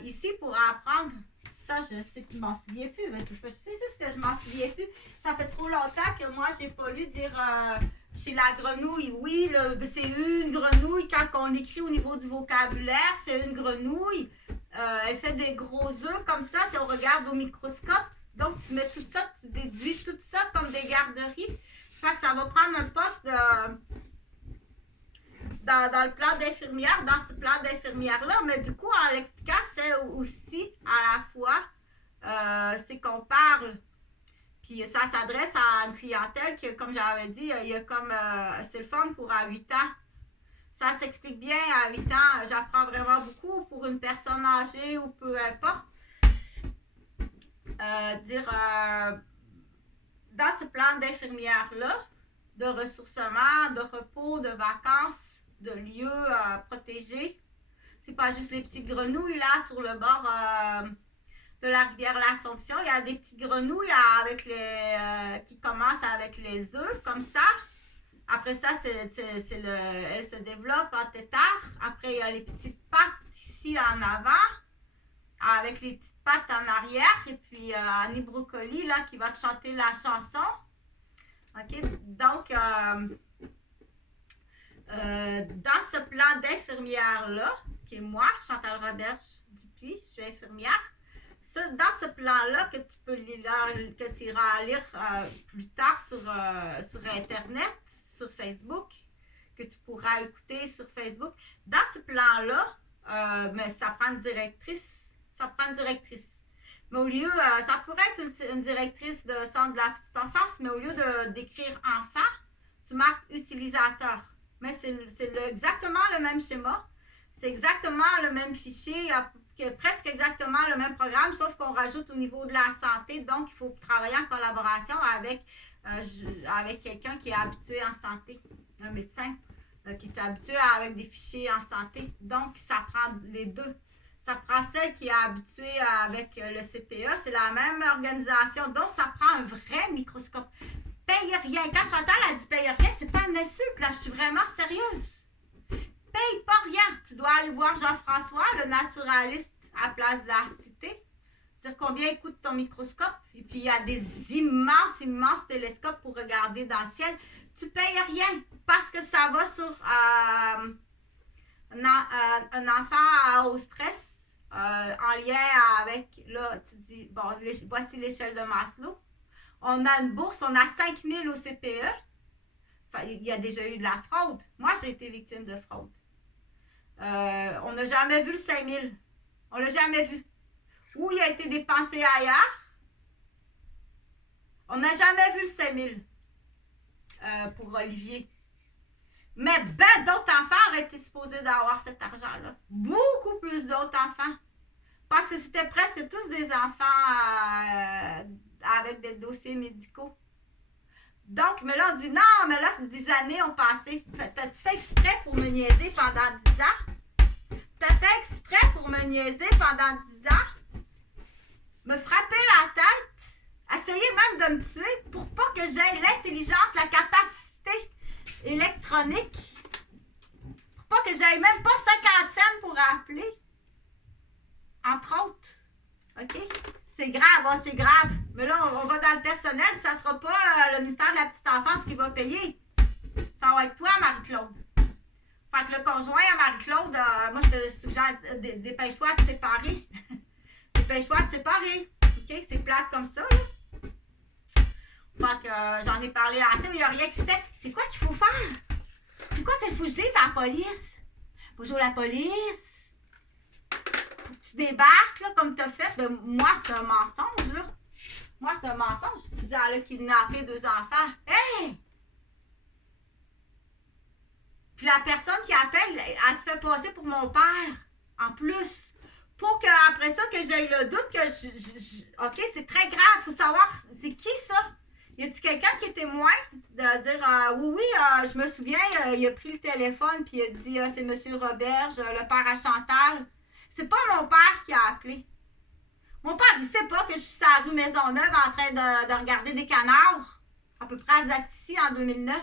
ici, pour apprendre, ça, je sais que je m'en souviens plus. Mais c'est juste que je m'en souviens plus. Ça fait trop longtemps que moi, j'ai pas lu dire chez la grenouille. Oui, c'est une grenouille. Quand on écrit au niveau du vocabulaire, c'est une grenouille. Elle fait des gros œufs comme ça si on regarde au microscope. Donc, tu mets tout ça, tu déduis tout ça comme des garderies. Fait que ça va prendre un poste dans le plan d'infirmière, dans ce plan d'infirmière-là. Mais du coup, en l'expliquant, c'est aussi à la fois, c'est qu'on parle. Puis ça s'adresse à une clientèle que, comme j'avais dit, il y a comme, c'est le fun pour à 8 ans. Ça s'explique bien à 8 ans. J'apprends vraiment beaucoup pour une personne âgée ou peu importe. Dans ce plan d'infirmière-là, de ressourcement, de repos, de vacances, de lieux protégés. C'est pas juste les petites grenouilles là sur le bord de la rivière L'Assomption. Il y a des petites grenouilles avec qui commencent avec les œufs comme ça. Après ça, elles se développent en tétard. Après, il y a les petites pattes ici en avant avec les petites pattes en arrière. Et puis Annie Brocoli là qui va te chanter la chanson. OK? Donc, dans ce plan d'infirmière-là, qui est moi, Chantal Roberge Dupuis, je suis infirmière, dans ce plan-là que tu peux que tu iras lire plus tard sur Internet, sur Facebook, que tu pourras écouter sur Facebook, dans ce plan-là, mais ça prend une directrice. Mais au lieu, ça pourrait être une directrice de centre de la petite enfance, mais au lieu d'écrire enfant, tu marques utilisateur. Mais c'est exactement le même schéma. C'est exactement le même fichier, presque exactement le même programme, sauf qu'on rajoute au niveau de la santé. Donc, il faut travailler en collaboration avec quelqu'un qui est habitué en santé, un médecin qui est habitué avec des fichiers en santé. Donc, ça prend les deux. Ça prend celle qui est habituée avec le CPE. C'est la même organisation. Donc, ça prend un vrai microscope. Paye rien. Quand Chantal a dit paye rien, c'est pas une insulte. Là, je suis vraiment sérieuse. Paye pas rien. Tu dois aller voir Jean-François, le naturaliste à Place de la Cité. Dire combien coûte ton microscope. Et puis, il y a des immenses télescopes pour regarder dans le ciel. Tu payes rien parce que ça va sur un enfant au stress. En lien avec, là, tu dis, bon, voici l'échelle de Maslow. On a une bourse, on a 5 000 au CPE. Enfin, il y a déjà eu de la fraude. Moi, j'ai été victime de fraude. On n'a jamais vu le 5 000. On l'a jamais vu. Où il a été dépensé ailleurs. On n'a jamais vu le 5 000 pour Olivier. Mais d'autres enfants auraient été supposés d'avoir cet argent-là. Beaucoup plus d'autres enfants. Parce que c'était presque tous des enfants avec des dossiers médicaux. Donc, mais là, on dit non, mais là, 10 années ont passé. T'as-tu fait exprès pour me niaiser pendant 10 ans? T'as fait exprès pour me niaiser pendant 10 ans? Me frapper la tête? Essayer même de me tuer pour pas que j'aie l'intelligence, la capacité électronique, pour pas que j'aille même pas 50 cents pour appeler, entre autres. OK? C'est grave, oh, c'est grave. Mais là, on va dans le personnel, ça sera pas le ministère de la petite enfance qui va payer. Ça va être toi, Marie-Claude. Fait que le conjoint à Marie-Claude, moi, je te suggère, dépêche-toi de te séparer. Dépêche-toi de te séparer. OK? C'est plate comme ça, là. Fait que j'en ai parlé assez, mais il n'y a rien qui se fait. C'est quoi qu'il faut faire? C'est quoi qu'il faut que je dise à la police? Bonjour la police. tu débarques, là, comme tu as fait, ben, moi, c'est un mensonge, là. Moi, c'est un mensonge. Tu dis, elle a kidnappé 2 enfants. Hey! Puis la personne qui appelle, elle se fait passer pour mon père, en plus. Pour qu'après ça, que j'ai eu le doute que OK, c'est très grave. Il faut savoir, c'est qui ça? Y a-t-il quelqu'un qui est témoin de dire oui, je me souviens, il a pris le téléphone puis il a dit c'est M. Roberge, le père à Chantal. C'est pas mon père qui a appelé. Mon père, il sait pas que je suis sur la rue Maisonneuve en train de regarder des canards, à peu près à Zatissi en 2009,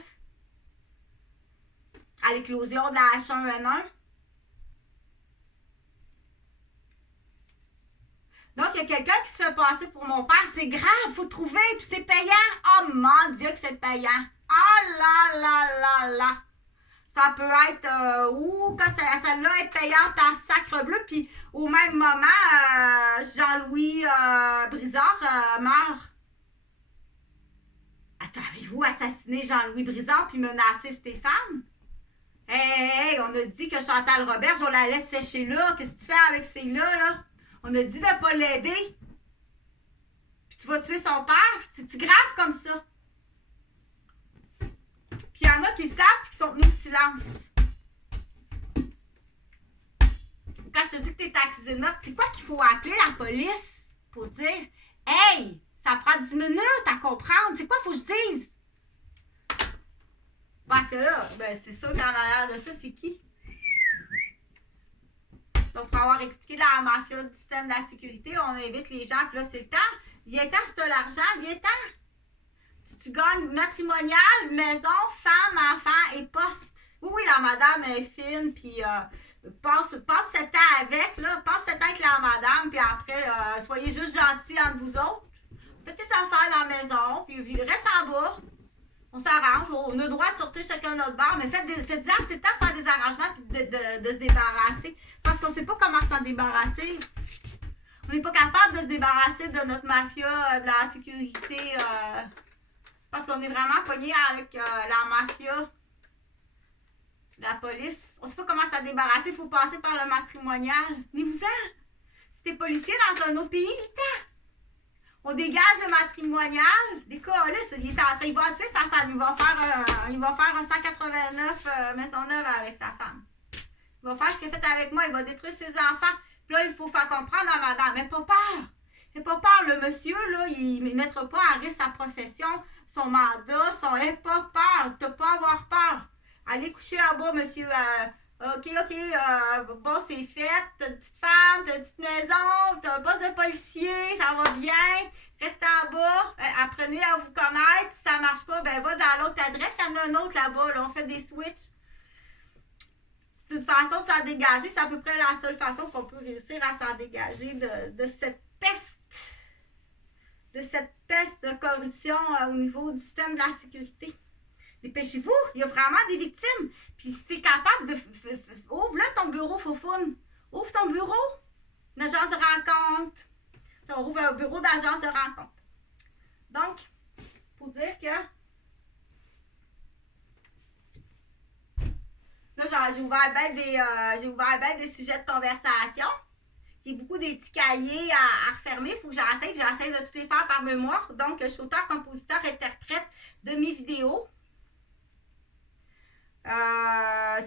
à l'éclosion de la H1N1. Donc, il y a quelqu'un qui se fait passer pour mon père. C'est grave, il faut trouver, puis c'est payant. Oh mon Dieu que c'est payant. Oh là là là là. Ça peut être, quand celle-là est payante en sacre bleu, puis au même moment, Jean-Louis Brizard meurt. Attends, avez-vous assassiné Jean-Louis Brizard puis menacé Stéphane? Hey, on a dit que Chantal Roberge, on la laisse sécher là. Qu'est-ce que tu fais avec ce fille-là, là? On a dit de ne pas l'aider. Puis tu vas tuer son père? C'est-tu grave comme ça? Puis il y en a qui savent et qui sont tenus au silence. Quand je te dis que tu es accusé de meurtre, c'est quoi qu'il faut appeler la police pour dire « Hey, ça prend 10 minutes à comprendre. C'est quoi qu'il faut que je dise? » Parce que là, ben, c'est sûr qu'en arrière de ça, c'est qui? Donc, pour avoir expliqué la mafia du système de la sécurité, on invite les gens, puis là, c'est le temps. Viens-t'en si tu as l'argent, viens-t'en. Tu gagnes matrimonial, maison, femme, enfant et poste. Oui, la madame est fine, puis passe 7 ans avec, là. Passe 7 ans avec la madame, puis après, soyez juste gentils entre vous autres. Faites tes affaires dans la maison, puis reste en bas. On s'arrange, on a le droit de sortir chacun notre bar, mais faites c'est temps de faire des arrangements et de se débarrasser. Parce qu'on ne sait pas comment s'en débarrasser. On n'est pas capable de se débarrasser de notre mafia, de la sécurité, parce qu'on est vraiment pogné avec la mafia, la police. On ne sait pas comment s'en débarrasser, il faut passer par le matrimonial. Mais vous-en, si t'es policier dans un autre pays, vite! On dégage le matrimonial. Des cas, là, il va tuer sa femme. Il va faire un 189 Maisonneuve avec sa femme. Il va faire ce qu'il a fait avec moi. Il va détruire ses enfants. Puis là, il faut faire comprendre à madame. Mais pas peur. Mais pas peur. Le monsieur, là, il ne mettra pas à risque sa profession, son mandat, pas peur. T'as pas à avoir peur. Allez coucher en bas, monsieur. OK, bon, c'est fait. T'as une petite femme, t'as une petite maison, t'as un poste de policier, ça va bien. Restez en bas, apprenez à vous connaître. Si ça marche pas, ben va dans l'autre adresse. Il y en a une autre là-bas, là. On fait des switches. C'est une façon de s'en dégager. C'est à peu près la seule façon qu'on peut réussir à s'en dégager de cette peste. De cette peste de corruption au niveau du système de la sécurité. Dépêchez-vous, il y a vraiment des victimes. Puis si tu es capable de... Ouvre-le ton bureau, Foufoune. Ouvre ton bureau. Une agence de rencontre. On ouvre un bureau d'agence de rencontre. Donc, pour dire que... Là, j'ai ouvert bien des sujets de conversation. J'ai beaucoup des petits cahiers à refermer. Il faut que j'essaie de tous les faire par mémoire. Donc, je suis auteur, compositeur, interprète de mes vidéos.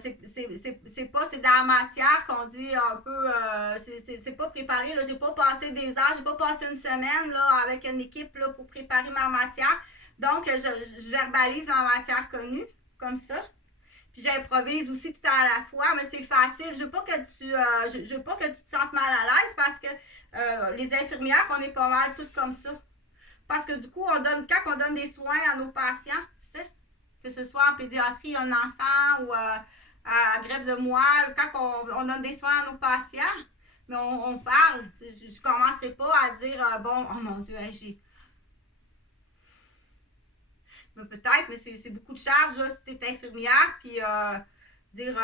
C'est de la matière qu'on dit un peu, c'est pas préparé, là, j'ai pas passé des heures, j'ai pas passé une semaine là, avec une équipe là, pour préparer ma matière, donc je verbalise ma matière connue, comme ça, puis j'improvise aussi tout à la fois, mais c'est facile, je veux pas que tu te sentes mal à l'aise, parce que les infirmières, on est pas mal toutes comme ça, parce que du coup, quand on donne des soins à nos patients, tu sais, que ce soit en pédiatrie, un enfant ou à greffe de moelle, quand on donne des soins à nos patients, mais on parle. Je ne commencerai pas à dire bon, oh mon Dieu, hein, j'ai. Mais peut-être, mais c'est beaucoup de charges là, si tu es infirmière, puis dire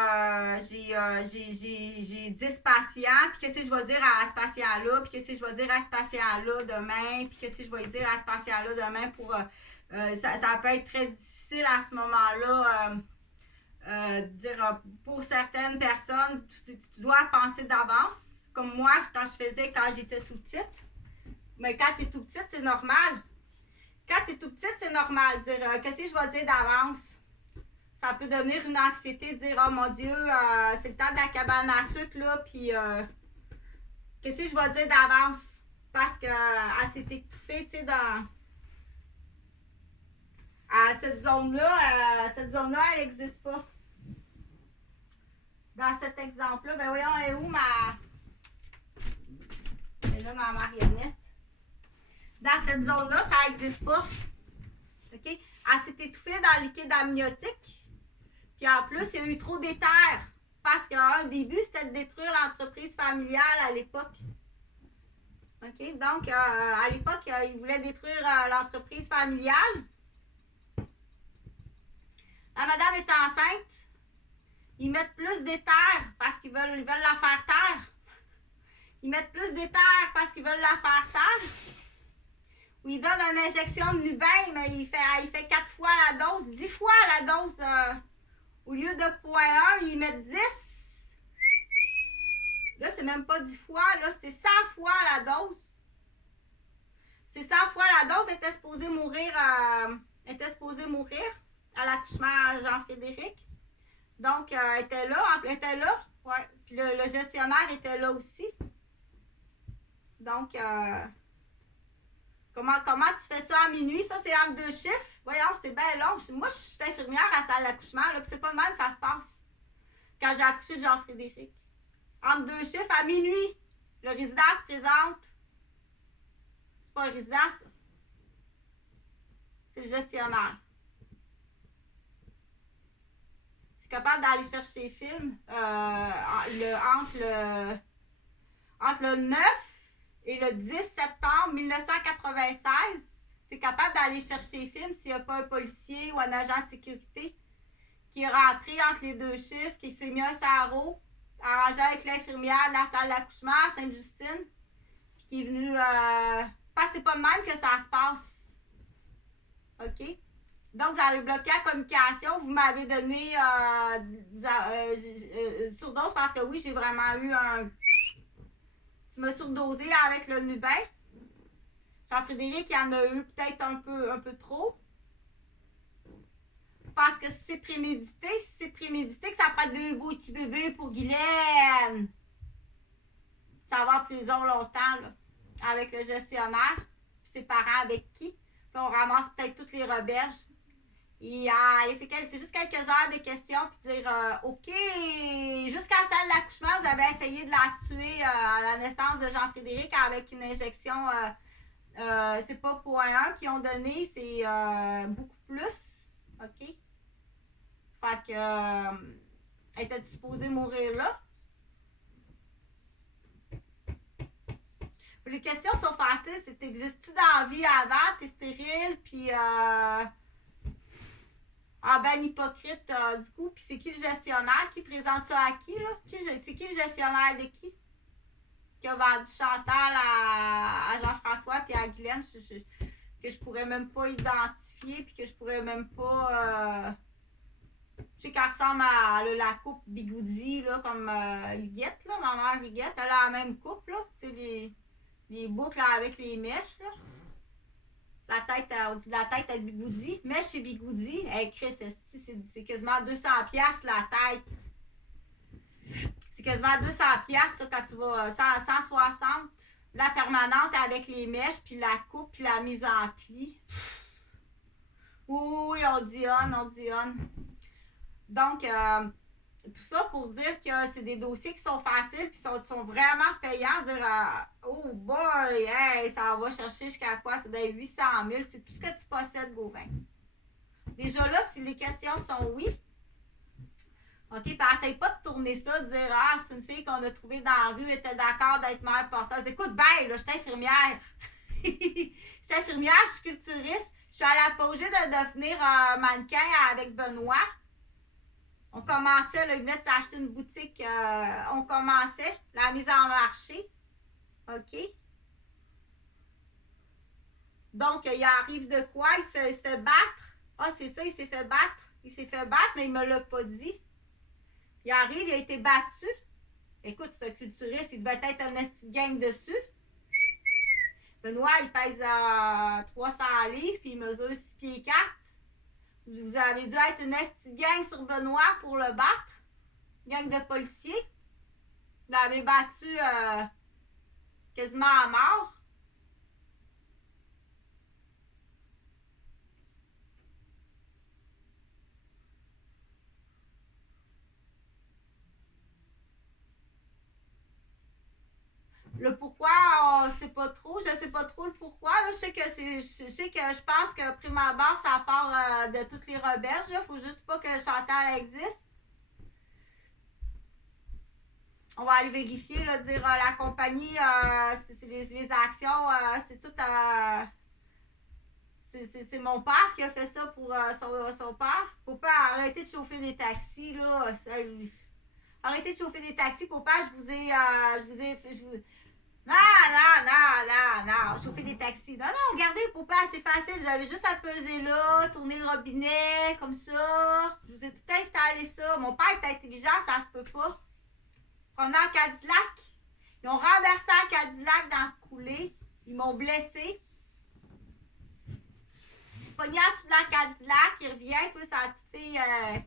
j'ai 10 patients, puis qu'est-ce que je vais dire à ce patient-là, puis qu'est-ce que je vais dire à ce patient-là demain, puis qu'est-ce que je vais dire à ce patient-là demain pour. Ça peut être très difficile à ce moment-là, dire pour certaines personnes, tu dois penser d'avance comme moi, quand j'étais tout petite. Mais quand tu es tout petite, c'est normal. Quand tu es tout petite, c'est normal. Dire, qu'est-ce que je vais dire d'avance? Ça peut devenir une anxiété de dire, oh mon Dieu, c'est le temps de la cabane à sucre, là, puis qu'est-ce que je vais dire d'avance? Parce qu'elle s'est étouffée, tu sais, dans cette zone-là. Cette zone-là, elle n'existe pas. Dans cet exemple-là, ben voyons, elle est où c'est là ma marionnette. Dans cette zone-là, ça n'existe pas. OK? Elle s'est étouffée dans le liquide amniotique. Puis en plus, il y a eu trop d'éther. Parce qu'un début, c'était de détruire l'entreprise familiale à l'époque. OK? Donc, à l'époque, ils voulaient détruire l'entreprise familiale. La madame est enceinte. Ils mettent plus d'éther parce qu'ils veulent la faire taire. Ils mettent plus d'éther parce qu'ils veulent la faire taire. Ou ils donnent une injection de Nubin, mais il fait 4 fois la dose, 10 fois la dose. Au lieu de 0.1, ils mettent 10. Là, c'est même pas 10 fois, là, c'est 100 fois la dose. C'est 100 fois la dose. Elle était supposée mourir à l'accouchement à Jean-Frédéric. Donc, elle était là. Ouais. Puis le gestionnaire était là aussi. Donc, comment tu fais ça à minuit? Ça, c'est entre 2 chiffres. Voyons, c'est bien long. Moi, je suis infirmière à la salle d'accouchement. Puis c'est pas le même, ça se passe. Quand j'ai accouché de Jean-Frédéric. Entre 2 chiffres, à minuit, le résident se présente. C'est pas un résident, ça. C'est le gestionnaire. C'est capable d'aller chercher les films entre le 9 et le 10 septembre 1996. C'est capable d'aller chercher les films s'il n'y a pas un policier ou un agent de sécurité qui est rentré entre les 2 chiffres, qui s'est mis un sarrau, arrangé avec l'infirmière de la salle d'accouchement à Sainte-Justine, puis qui est venu... parce que c'est pas de même que ça se passe. OK? Donc, vous avez bloqué la communication. Vous m'avez donné surdose parce que oui, j'ai vraiment eu un... Tu m'as surdosé avec le Nubin. Jean-Frédéric, il y en a eu peut-être un peu trop. Parce que si c'est prémédité, que ça prend 2 beaux petits bébés pour Guylaine. Ça va en prison longtemps, là, avec le gestionnaire, puis ses parents avec qui. Puis on ramasse peut-être toutes les roberges. Et c'est juste quelques heures de questions, puis dire OK, jusqu'à la salle d'accouchement, vous avez essayé de la tuer à la naissance de Jean-Frédéric avec une injection, c'est pas 0.1 qu'ils ont donné, c'est beaucoup plus. OK? Fait que, était-tu supposée mourir là? Les questions sont faciles, c'est existes-tu dans la vie avant, t'es stérile, puis ben hypocrite du coup, puis c'est qui le gestionnaire qui présente ça à qui, là? C'est qui le gestionnaire de qui a vendu Chantal à Jean-François puis à Guylaine, que je pourrais même pas identifier, puis que je pourrais même pas... je sais qu'elle ressemble à la coupe Bigoudi, là, comme Huguette, là, ma mère Huguette, elle a la même coupe, là, tu sais, les boucles là, avec les mèches, là. La tête, on dit la tête à Bigoudi. Mèche chez Bigoudi. Hey, Chris, c'est quasiment 200$ la tête. C'est quasiment 200$, ça, quand tu vas 160$. La permanente avec les mèches, puis la coupe, puis la mise en pli. Oui, on dit on. Donc, tout ça pour dire que c'est des dossiers qui sont faciles puis sont vraiment payants. Dire oh boy, hey, ça va chercher jusqu'à quoi? C'est des 800 000, c'est tout ce que tu possèdes, Gauvin. Déjà là, si les questions sont oui, OK, puis essaye pas de tourner ça, de dire c'est une fille qu'on a trouvée dans la rue, elle était d'accord d'être mère porteuse. Écoute, ben, là, je suis infirmière. Je suis infirmière, je suis culturiste. Je suis à l'apogée de devenir mannequin avec Benoît. On commençait, là, ils venaient de s'acheter une boutique. On commençait la mise en marché. OK? Donc, il arrive de quoi? Il se fait battre. Ah, c'est ça, il s'est fait battre. Il s'est fait battre, mais il ne me l'a pas dit. Il arrive, il a été battu. Écoute, ce culturiste, il devait être un esti de gang dessus. Benoît, il pèse 300 livres, puis il mesure 6 pieds 4. Vous avez dû être une esti de gang sur Benoît pour le battre. Gang de policiers. Vous l'avez battu quasiment à mort. Le pourquoi, on sait pas trop. Je sais pas trop le pourquoi. Là, je sais que je pense que prime abord, ça part de toutes les reberges. Il faut juste pas que Chantal existe. On va aller vérifier, là, dire la compagnie, c'est les actions, c'est tout. C'est mon père qui a fait ça pour son père. Faut pas arrêter de chauffer des taxis, là. Arrêtez de chauffer des taxis, papa. Non, non, non, non, non. Chauffer des taxis. Non, non, regardez, papa, c'est facile. Vous avez juste à peser là, tourner le robinet, comme ça. Je vous ai tout installé ça. Mon père est intelligent, ça se peut pas. Se promener en Cadillac. Ils ont renversé un Cadillac dans le coulé. Ils m'ont blessé. Pogné en dessous de la Cadillac, il revient, toi, sa petite fille,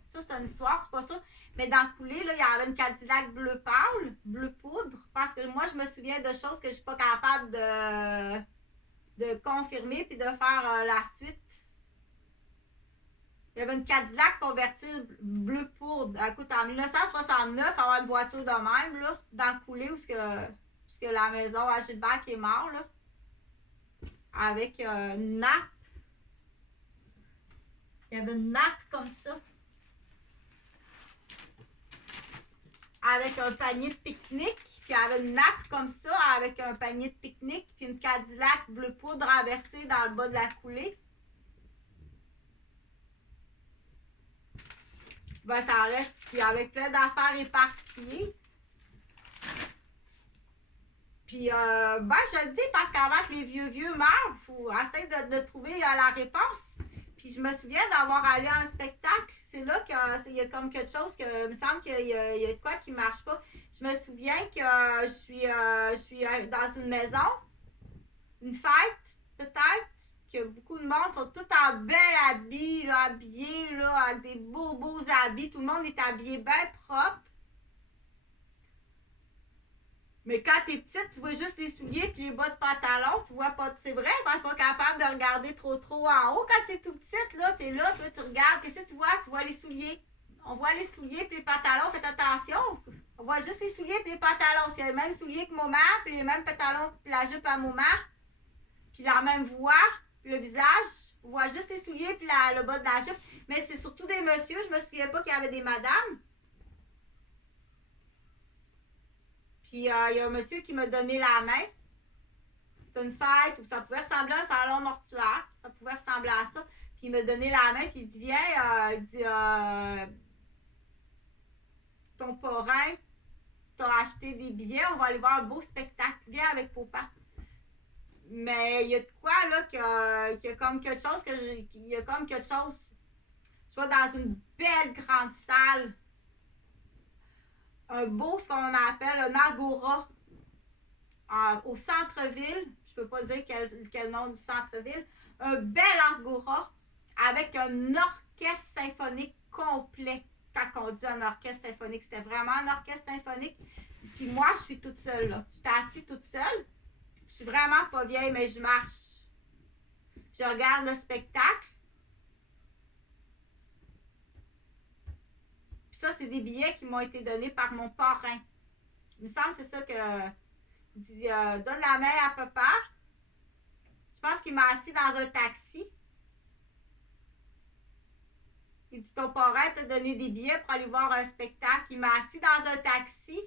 ça c'est une histoire, c'est pas ça. Mais dans le coulé, là, il y avait une Cadillac bleu pâle, bleu poudre, parce que moi, je me souviens de choses que je suis pas capable de confirmer puis de faire la suite. Il y avait une Cadillac convertible bleu poudre. Écoute, en 1969, avoir une voiture de même, là, dans le coulé où que la maison à Gilbert qui est mort, là, avec une nappe. Il y avait une nappe comme ça. Avec un panier de pique-nique. Puis il y avait une nappe comme ça avec un panier de pique-nique. Puis une Cadillac bleu poudre renversée dans le bas de la coulée. Ben ça reste. Puis avec plein d'affaires éparpillées. Puis ben je le dis parce qu'avant que les vieux meurent, il faut essayer de trouver la réponse. Puis je me souviens d'avoir allé à un spectacle. C'est là qu'il y a comme quelque chose que il me semble qu'il y a de quoi qui marche pas. Je me souviens que je suis dans une maison, une fête peut-être, que beaucoup de monde sont tous en bel habit, là, habillés là, avec des beaux habits. Tout le monde est habillé bien propre. Mais quand t'es petite, tu vois juste les souliers et les bas de pantalon, tu vois pas. C'est vrai, ben, pas capable de regarder trop en haut. Quand t'es tout petite, là, t'es là, toi, tu regardes. Qu'est-ce que tu vois? Tu vois les souliers. On voit les souliers et les pantalons. Faites attention. On voit juste les souliers et les pantalons. C'est les mêmes souliers que maman, puis les mêmes pantalons puis la jupe à maman, puis la même voix, puis le visage. On voit juste les souliers puis le bas de la jupe. Mais c'est surtout des messieurs. Je me souviens pas qu'il y avait des madames. Puis il y a un monsieur qui m'a donné la main. C'était une fête où ça pouvait ressembler à un salon mortuaire. Ça pouvait ressembler à ça. Puis il m'a donné la main, puis il dit viens, il dit ton parrain t'a acheté des billets, on va aller voir un beau spectacle. Viens avec papa. Mais il y a de quoi là qu'il y a comme quelque chose il y a comme quelque chose. Je vais dans une belle grande salle. Un beau, ce qu'on appelle un agora au centre-ville. Je peux pas dire quel nom du centre-ville. Un bel agora avec un orchestre symphonique complet. Quand on dit un orchestre symphonique, c'était vraiment un orchestre symphonique. Puis moi, je suis toute seule là. J'étais assise toute seule. Je suis vraiment pas vieille, mais je marche. Je regarde le spectacle. Ça, c'est des billets qui m'ont été donnés par mon parrain. Il me semble que c'est ça que. Il dit donne la main à papa. Je pense qu'il m'a assis dans un taxi. Il dit ton parrain t'a donné des billets pour aller voir un spectacle. Il m'a assis dans un taxi.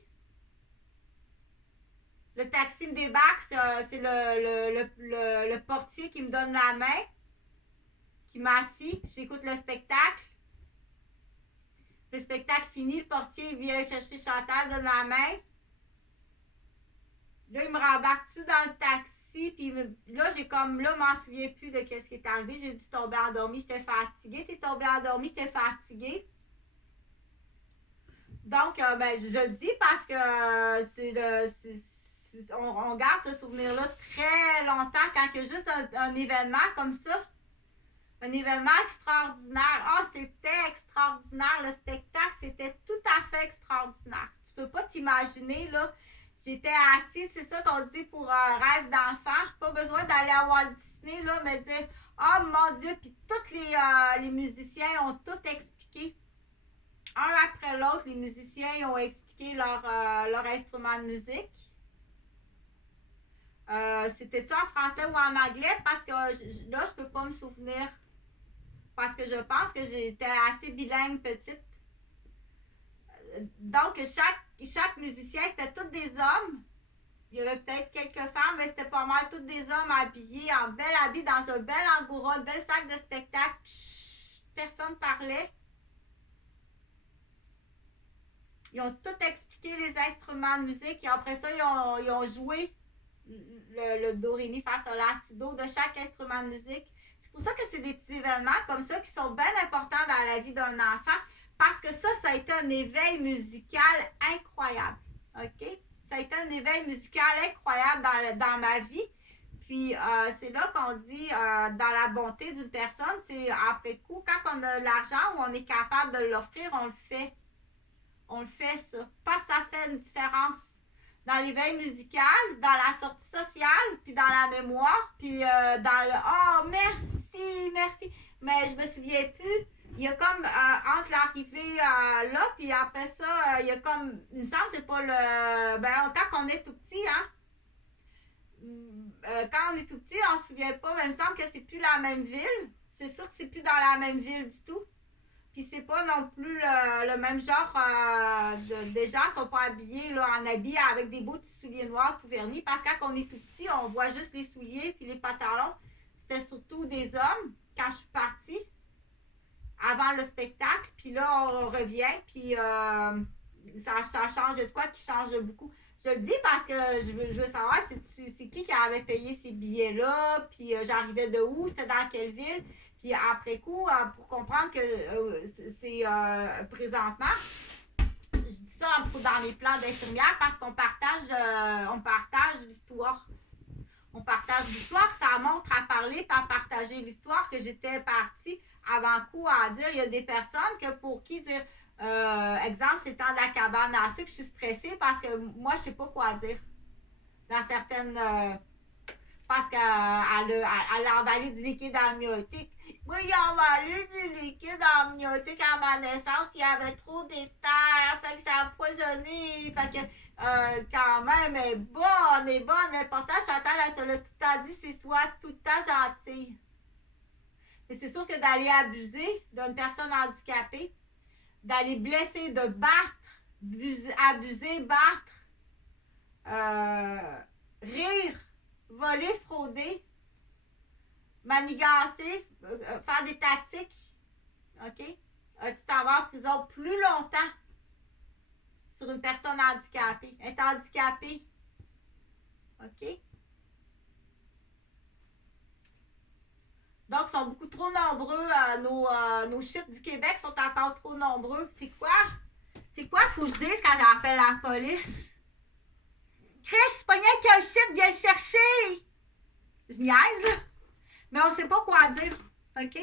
Le taxi me débarque, c'est le portier qui me donne la main, qui m'a assis. J'écoute le spectacle. Le spectacle fini, le portier vient chercher Chantal, donne la main. Là, il me rembarque tout dans le taxi. Puis là, m'en souviens plus de ce qui est arrivé. J'ai dû tomber endormie. J'étais fatiguée. T'es tombée endormie, j'étais fatiguée. Donc, ben, je le dis parce que on garde ce souvenir-là très longtemps quand il y a juste un événement comme ça. Un événement extraordinaire. Ah, c'était extraordinaire. Le spectacle, c'était tout à fait extraordinaire. Tu peux pas t'imaginer, là. J'étais assise, c'est ça qu'on dit pour un rêve d'enfant. Pas besoin d'aller à Walt Disney, là, mais dire, oh mon Dieu, puis tous les musiciens ont tout expliqué. Un après l'autre, les musiciens ont expliqué leur instrument de musique. C'était-tu en français ou en anglais? Parce que là, je peux pas me souvenir. Parce que je pense que j'étais assez bilingue petite. Donc, chaque musicien, c'était tous des hommes. Il y avait peut-être quelques femmes, mais c'était pas mal tous des hommes habillés en bel habit, dans un bel angora, un bel sac de spectacle. Chut, personne parlait. Ils ont tout expliqué les instruments de musique et après ça, ils ont joué le do, ré, mi, fa, sol, la, si, do de chaque instrument de musique. C'est pour ça que c'est des petits événements comme ça qui sont bien importants dans la vie d'un enfant parce que ça a été un éveil musical incroyable. OK? Ça a été un éveil musical incroyable dans ma vie. Puis, c'est là qu'on dit, dans la bonté d'une personne, c'est après coup, quand on a l'argent ou on est capable de l'offrir, on le fait. On le fait, ça. Parce que ça fait une différence dans l'éveil musical, dans la sortie sociale, puis dans la mémoire, puis dans le « Oh, merci, merci ». Mais je me souviens plus. Il y a comme, entre l'arrivée là, puis après ça, il y a comme, il me semble que c'est pas le... Ben, quand on est tout petit, hein. Quand on est tout petit, on se souvient pas, mais il me semble que c'est plus la même ville. C'est sûr que c'est plus dans la même ville du tout. Puis c'est pas non plus le même genre des gens sont pas habillés là, en habits avec des beaux petits souliers noirs tout vernis. Parce que quand on est tout petit, on voit juste les souliers puis les pantalons. C'était surtout des hommes quand je suis partie avant le spectacle. Puis là, on revient. Puis ça change de quoi qui change beaucoup. Je le dis parce que je veux savoir c'est qui avait payé ces billets-là. Puis j'arrivais de où, c'était dans quelle ville. Puis après coup, pour comprendre que c'est présentement, je dis ça dans mes plans d'infirmière parce qu'on partage l'histoire. On partage l'histoire, ça montre à parler et à partager l'histoire que j'étais partie avant coup à dire. Il y a des personnes que pour qui dire, exemple, c'est le temps de la cabane à sucre, je suis stressée parce que moi, je ne sais pas quoi dire. Dans certaines... parce qu'elle a emballé du liquide amniotique. Oui, il a emballé du liquide amniotique à ma naissance, puis il y avait trop d'éther, fait que ça a empoisonné, fait que quand même, elle est bonne. L'important, Chantal, elle te l'a tout le temps dit, c'est soit tout le temps gentille. Mais c'est sûr que d'aller abuser d'une personne handicapée, d'aller blesser, de battre, abuser, battre, rire, voler, frauder, manigancer, faire des tactiques, OK? Tu t'en vas en prison plus longtemps sur une personne handicapée. Être handicapé, OK? Donc, ils sont beaucoup trop nombreux. Nos chiffres du Québec sont encore trop nombreux. C'est quoi? C'est quoi, faut que je dise quand j'appelle la police? Chris, je suis pognée avec un shit, viens le chercher! Je niaise, là. Mais on sait pas quoi dire, OK?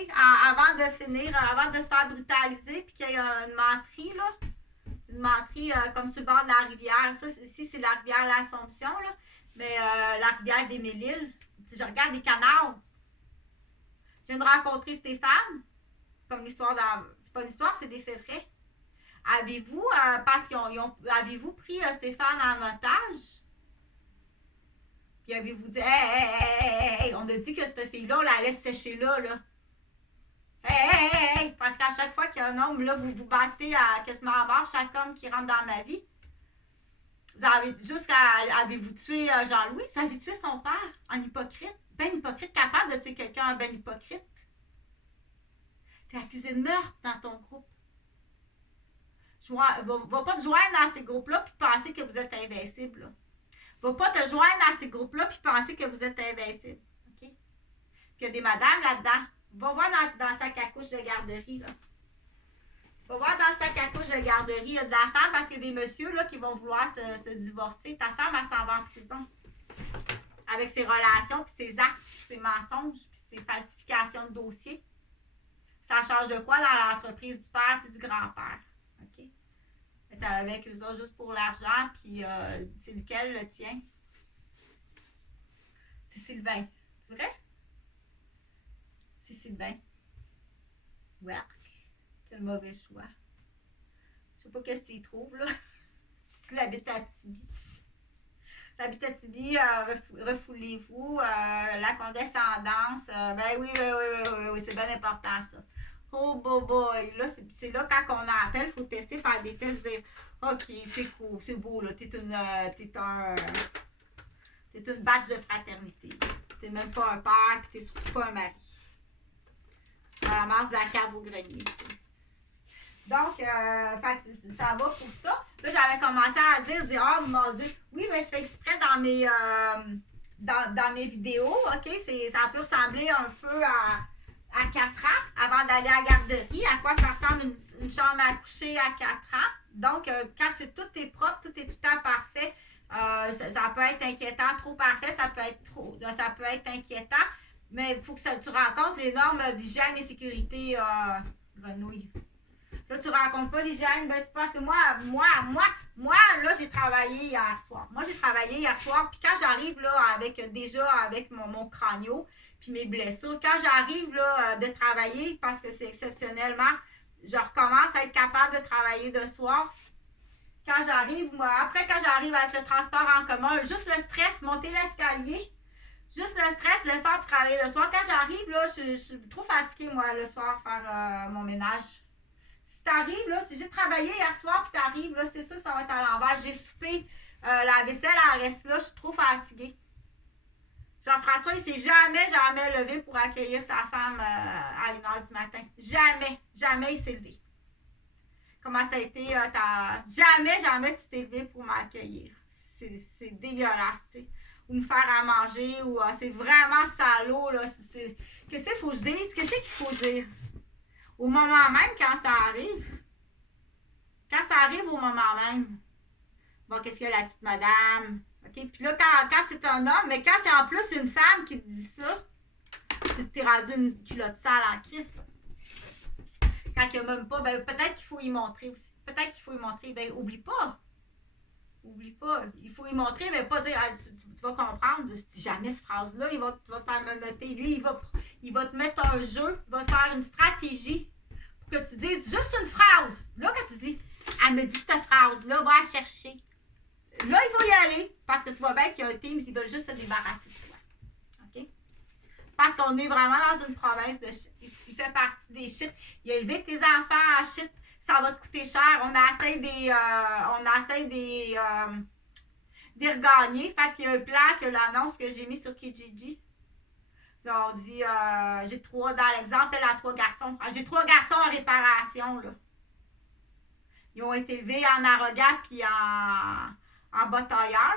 Avant de finir, avant de se faire brutaliser, puis qu'il y ait une menterie, là. Une menterie comme sur le bord de la rivière. Ça, ici, c'est la rivière L'Assomption, là. Mais la rivière des Mille-Îles. Je regarde les canards. Je viens de rencontrer Stéphane. Comme l'histoire dans... C'est pas une histoire, c'est des faits vrais. Avez-vous, parce avez-vous pris Stéphane en otage? Puis avez-vous dit, hey, on a dit que cette fille-là, on la laisse sécher là. Hey, parce qu'à chaque fois qu'il y a un homme, là, vous vous battez à quasiment à mort, chaque homme qui rentre dans ma vie. Vous avez avez-vous tué Jean-Louis? Vous avez tué son père en hypocrite? Ben hypocrite, capable de tuer quelqu'un en ben hypocrite. T'es accusé de meurtre dans ton groupe. Va pas te joindre dans ces groupes-là puis penser que vous êtes invincible. Là. Va pas te joindre dans ces groupes-là puis penser que vous êtes invincible. OK? Puis il y a des madames là-dedans. Va voir dans sa couche de garderie. Là. Va voir dans le sac à couche de garderie, il y a de la femme parce qu'il y a des messieurs là, qui vont vouloir se divorcer. Ta femme, elle s'en va en prison. Avec ses relations, puis ses actes, puis ses mensonges, puis ses falsifications de dossiers. Ça change de quoi dans l'entreprise du père puis du grand-père? OK? T'es avec eux autres juste pour l'argent, puis c'est lequel le tien? C'est Sylvain. C'est vrai? C'est Sylvain. Ouais. Quel mauvais choix. Je sais pas qu'est-ce qu'il trouve, là. Si tu l'habites à Tibi. L'Abitibi, refoulez-vous. La condescendance. Ben oui, c'est bien important, ça. Oh, boy. Là, c'est là, quand on appelle, il faut tester, faire des tests, dire OK, c'est cool, c'est beau, là. T'es une batch de fraternité. T'es même pas un père, puis t'es surtout pas un mari. Tu ramasses la cave au grenier, tu sais. Donc, ça va pour ça. Là, j'avais commencé à dire, oh mon Dieu, oui, mais je fais exprès dans mes vidéos, OK? Ça peut ressembler un peu à 4 ans, avant d'aller à la garderie, à quoi ça ressemble une chambre à coucher à 4 ans. Donc, quand tout est propre, tout est tout le temps parfait, ça peut être inquiétant, trop parfait, ça peut être inquiétant, mais il faut que tu rencontres les normes d'hygiène et sécurité, grenouille. Là, tu rencontres pas l'hygiène, ben c'est parce que moi, là, j'ai travaillé hier soir. Puis quand j'arrive là, avec mon cranio, puis mes blessures, quand j'arrive là, de travailler, parce que c'est exceptionnellement, je recommence à être capable de travailler de soir. Quand j'arrive avec le transport en commun, juste le stress, monter l'escalier, juste le stress, l'effort pour travailler le soir. Quand j'arrive, là, je suis trop fatiguée, moi, le soir, faire mon ménage. T'arrives, là, si j'ai travaillé hier soir, puis t'arrives, là, c'est sûr que ça va être à l'envers. J'ai soupé, la vaisselle, elle reste là, je suis trop fatiguée. Jean-François, il s'est jamais levé pour accueillir sa femme à 1h du matin. Jamais il s'est levé. Comment ça a été, jamais tu t'es levé pour m'accueillir. C'est dégueulasse, tu sais. Ou me faire à manger, ou c'est vraiment salaud, là. Qu'est-ce qu'il faut que je dise? Qu'est-ce qu'il faut dire? Au moment même, quand ça arrive au moment même, bon, qu'est-ce qu'il y a, la petite madame? OK? Puis là, quand c'est un homme, mais quand c'est en plus une femme qui te dit ça, tu t'es rendu une culotte sale en Christ. Quand il n'y a même pas, ben peut-être qu'il faut y montrer aussi. Ben oublie pas, il faut y montrer, mais pas dire, tu vas comprendre, si jamais cette phrase-là, tu vas te faire noter. Lui, il va te mettre un jeu, il va te faire une stratégie pour que tu dises juste une phrase. Là, quand tu dis, elle me dit cette phrase-là, va la chercher. Là, il va y aller, parce que tu vois bien qu'il y a un team, ils veulent juste se débarrasser de toi. OK? Parce qu'on est vraiment dans une province de shit. Il fait partie des shit. Il a élevé tes enfants à shit. Ça va te coûter cher. On essaie des regagner. Fait qu'il y a un plan que l'annonce que j'ai mis sur Kijiji. Là, on dit, j'ai 3, dans l'exemple, elle a 3 garçons. J'ai 3 garçons en réparation, là. Ils ont été élevés en arrogant puis en batailleur.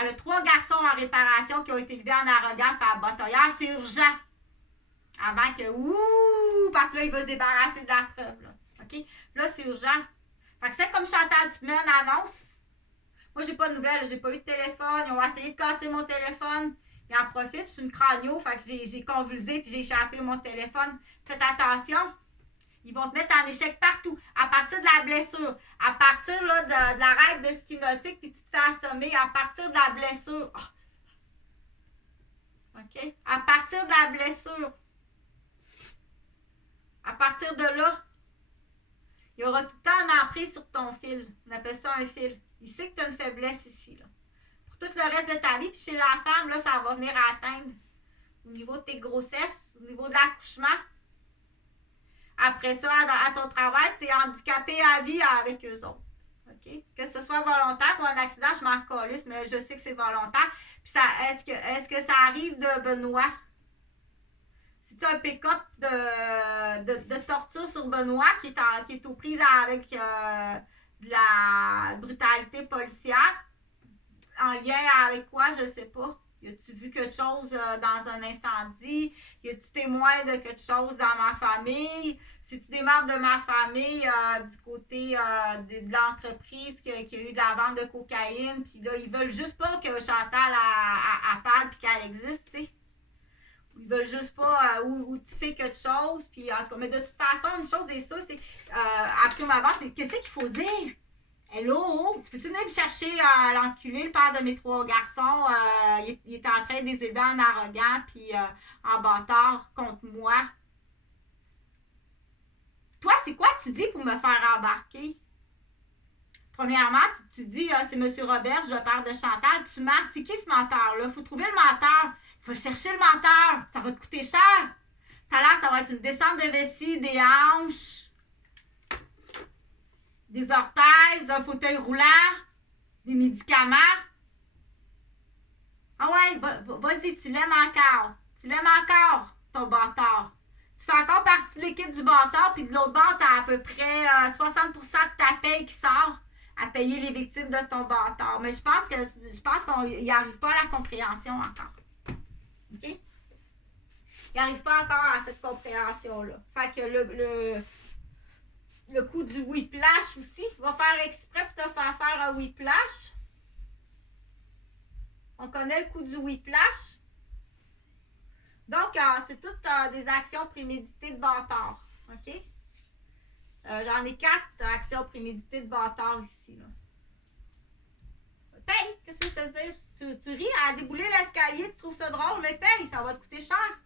Elle a 3 garçons en réparation qui ont été élevés en arrogant puis en batailleur. C'est urgent. Avant que, parce que là, il va se débarrasser de la preuve, là. OK? Là, c'est urgent. Fait que fais comme Chantal, tu mets une annonce. Moi, j'ai pas de nouvelles, j'ai pas eu de téléphone. Ils ont essayé de casser mon téléphone. Ils en profitent, je suis une cranio, fait que j'ai convulsé puis j'ai échappé mon téléphone. Faites attention. Ils vont te mettre en échec partout. À partir de la blessure. À partir là, de la règle de ski nautique, puis tu te fais assommer. À partir de la blessure. OK? À partir de la blessure. À partir de là, il y aura tout le temps une emprise sur ton fil. On appelle ça un fil. Il sait que tu as une faiblesse ici, là. Pour tout le reste de ta vie, puis chez la femme, là, ça va venir à atteindre au niveau de tes grossesses, au niveau de l'accouchement. Après ça, à ton travail, tu es handicapé à vie avec eux autres. Okay? Que ce soit volontaire ou un accident, je m'en calisse, mais je sais que c'est volontaire. Puis est-ce que ça arrive de Benoît? Si tu as un pick-up de torture sur Benoît qui est aux prises avec de la brutalité policière, en lien avec quoi, je sais pas. Y a-tu vu quelque chose dans un incendie? Y a-tu témoin de quelque chose dans ma famille? C'est-tu des membres de ma famille du côté de l'entreprise qui a eu de la vente de cocaïne? Puis là, ils veulent juste pas que Chantal parle puis qu'elle existe, tu sais. Ils veulent juste pas où tu sais quelque chose. Puis en tout cas, mais de toute façon, une chose est sûre, c'est après ma vente, c'est qu'est-ce qu'il faut dire? Hello, tu peux-tu venir me chercher l'enculé, le père de mes 3 garçons? Il est en train de les élever en arrogant puis en bâtard contre moi. Toi, c'est quoi tu dis pour me faire embarquer? Premièrement, tu dis, c'est M. Robert, je père de Chantal. Tu mens. C'est qui ce menteur-là? Il faut trouver le menteur. Il faut chercher le menteur. Ça va te coûter cher. Tout à l'heure, ça va être une descente de vessie, des hanches, des orthèses, un fauteuil roulant, des médicaments. Ah ouais, vas-y, tu l'aimes encore. Tu l'aimes encore, ton bâtard. Tu fais encore partie de l'équipe du bâtard, puis de l'autre bord, t'as à peu près 60% de ta paye qui sort à payer les victimes de ton bâtard. Mais je pense qu'on n'y arrive pas à la compréhension encore. OK? Il n'arrive pas encore à cette compréhension-là. Fait que le coup du whiplash aussi, va faire exprès pour te faire faire un whiplash. On connaît le coup du whiplash. Donc, c'est toutes des actions préméditées de bâtard. OK? J'en ai 4 actions préméditées de bâtard ici. Là. Paye! Qu'est-ce que je te dis? Tu ris à débouler l'escalier, tu trouves ça drôle, mais paye, ça va te coûter cher.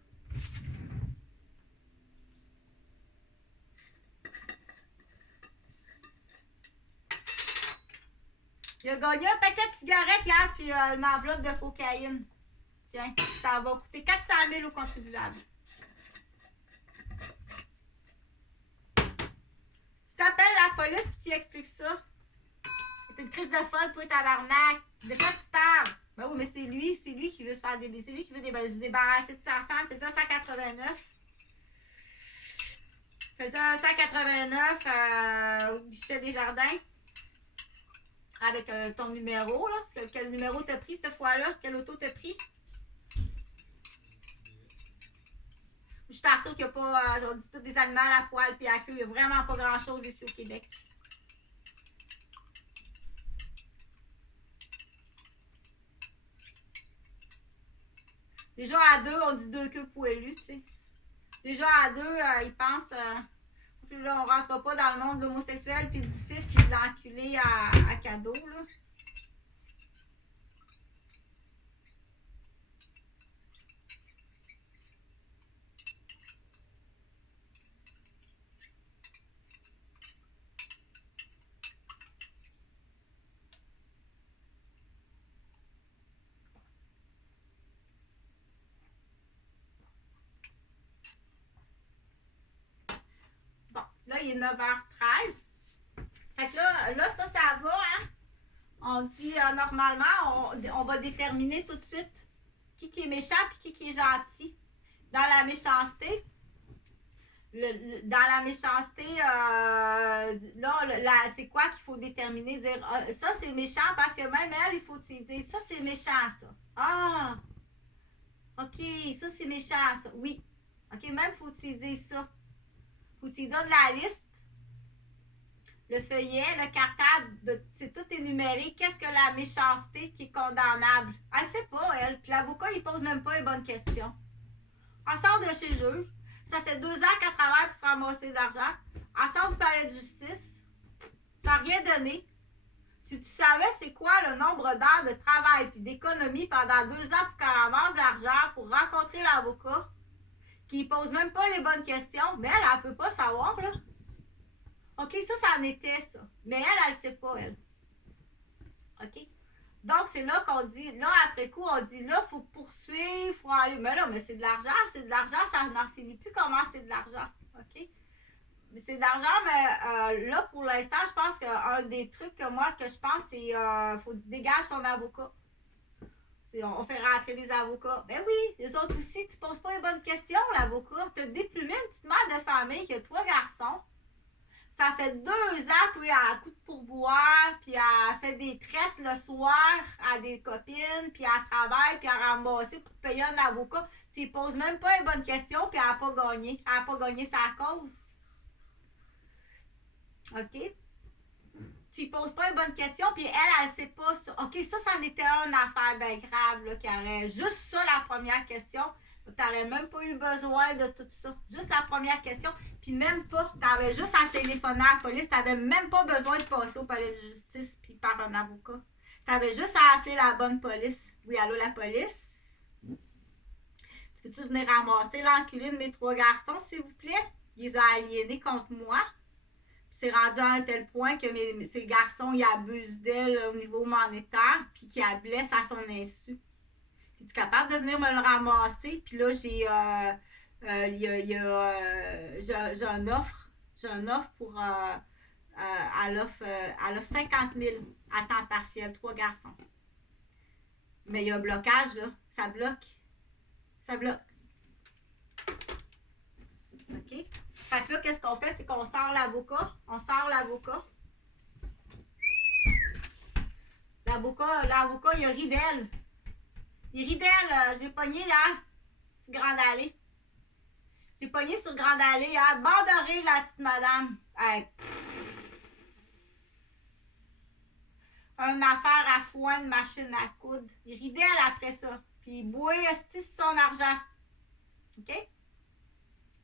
Il a gagné un paquet de cigarettes hier, puis une enveloppe de cocaïne. Tiens, ça va coûter 400 000 aux contribuables. Si tu t'appelles la police et tu expliques ça, c'est une crise de folle, toi, tabarnak. De quoi tu parles? Ben oui, mais c'est lui qui veut se faire c'est lui qui veut se débarrasser de sa femme. Fais ça 189. Fais ça 189 au guichet des jardins. Avec ton numéro, là. Quel numéro t'as pris cette fois-là? Quel auto t'as pris? Je suis sûre qu'il n'y a pas, on dit tous des animaux à poil puis à queue. Il n'y a vraiment pas grand-chose ici au Québec. Déjà à 2, on dit 2 queues poilues, tu sais. Déjà à 2, ils pensent... Puis là, on ne rentrera pas dans le monde de l'homosexuel puis du fif puis de l'enculé à cadeau, là. Bon, là, il est 9h13. Fait que là ça va, hein? On dit, normalement, on va déterminer tout de suite qui est méchant et qui est gentil. Dans la méchanceté, c'est quoi qu'il faut déterminer? Dire, ça, c'est méchant parce que même elle, il faut dire, ça, c'est méchant, ça. Ah! OK, ça, c'est méchant, ça. Oui. OK, même faut que tu dises ça. Faut que tu donnes la liste, le feuillet, le cartable, c'est tout énuméré. Qu'est-ce que la méchanceté qui est condamnable? Elle sait pas, elle. Puis l'avocat, il pose même pas les bonnes questions. Elle sort de chez le juge. Ça fait 2 ans qu'elle travaille pour se ramasser de l'argent. Elle sort du palais de justice. Ça n'a rien donné. Si tu savais c'est quoi le nombre d'heures de travail et d'économie pendant 2 ans pour qu'elle ramasse de l'argent, pour rencontrer l'avocat, qui ne pose même pas les bonnes questions, mais elle ne peut pas savoir, là. OK, ça en était, ça. Mais elle ne sait pas, elle. OK? Donc, c'est là qu'on dit, là, après coup, on dit, là, il faut poursuivre, il faut aller. Mais là, mais c'est de l'argent, ça n'en finit plus comment c'est de l'argent. OK? Mais c'est de l'argent, mais là, pour l'instant, je pense qu'un des trucs que je pense, c'est faut dégager ton avocat. On fait rentrer des avocats. Ben oui, les autres aussi, tu poses pas les bonnes questions, l'avocat. Tu as déplumé une petite mère de famille qui a 3 garçons. Ça fait 2 ans, toi, elle a un coup de pourboire, puis elle fait des tresses le soir à des copines, puis elle travaille, puis elle tu poses même pas les bonnes questions, puis elle n'a pas gagné. Elle n'a pas gagné sa cause. OK? Tu ne poses pas les bonnes questions, puis elle sait pas ça. OK, ça en était une affaire bien grave, là, qui aurait juste ça, la première question. Tu n'aurais même pas eu besoin de tout ça. Juste la première question, puis même pas. Tu avais juste à téléphoner à la police. Tu n'avais même pas besoin de passer au palais de justice, puis par un avocat. Tu avais juste à appeler la bonne police. Oui, allô, la police? Peux-tu venir ramasser l'enculé de mes 3 garçons, s'il vous plaît? Ils les ont aliénés contre moi. C'est rendu à un tel point que ces garçons, ils abusent d'elle au niveau monétaire, puis qu'ils la blessent à son insu. Es-tu capable de venir me le ramasser? Puis là, j'ai une offre. J'ai une offre pour... elle offre 50 000 à temps partiel, 3 garçons. Mais il y a un blocage, là. Ça bloque. Ça bloque. OK? Fait que là, qu'est-ce qu'on fait? C'est qu'on sort l'avocat. On sort l'avocat. L'avocat, il a ri d'elle. Il rit d'elle. Je l'ai pogné hier sur Grande Allée. Je l'ai pogné sur Grande Allée hier. Bandorée, la petite madame. Hey. Une affaire à foin de machine à coudre. Il rit d'elle après ça. Puis il boit son argent. OK?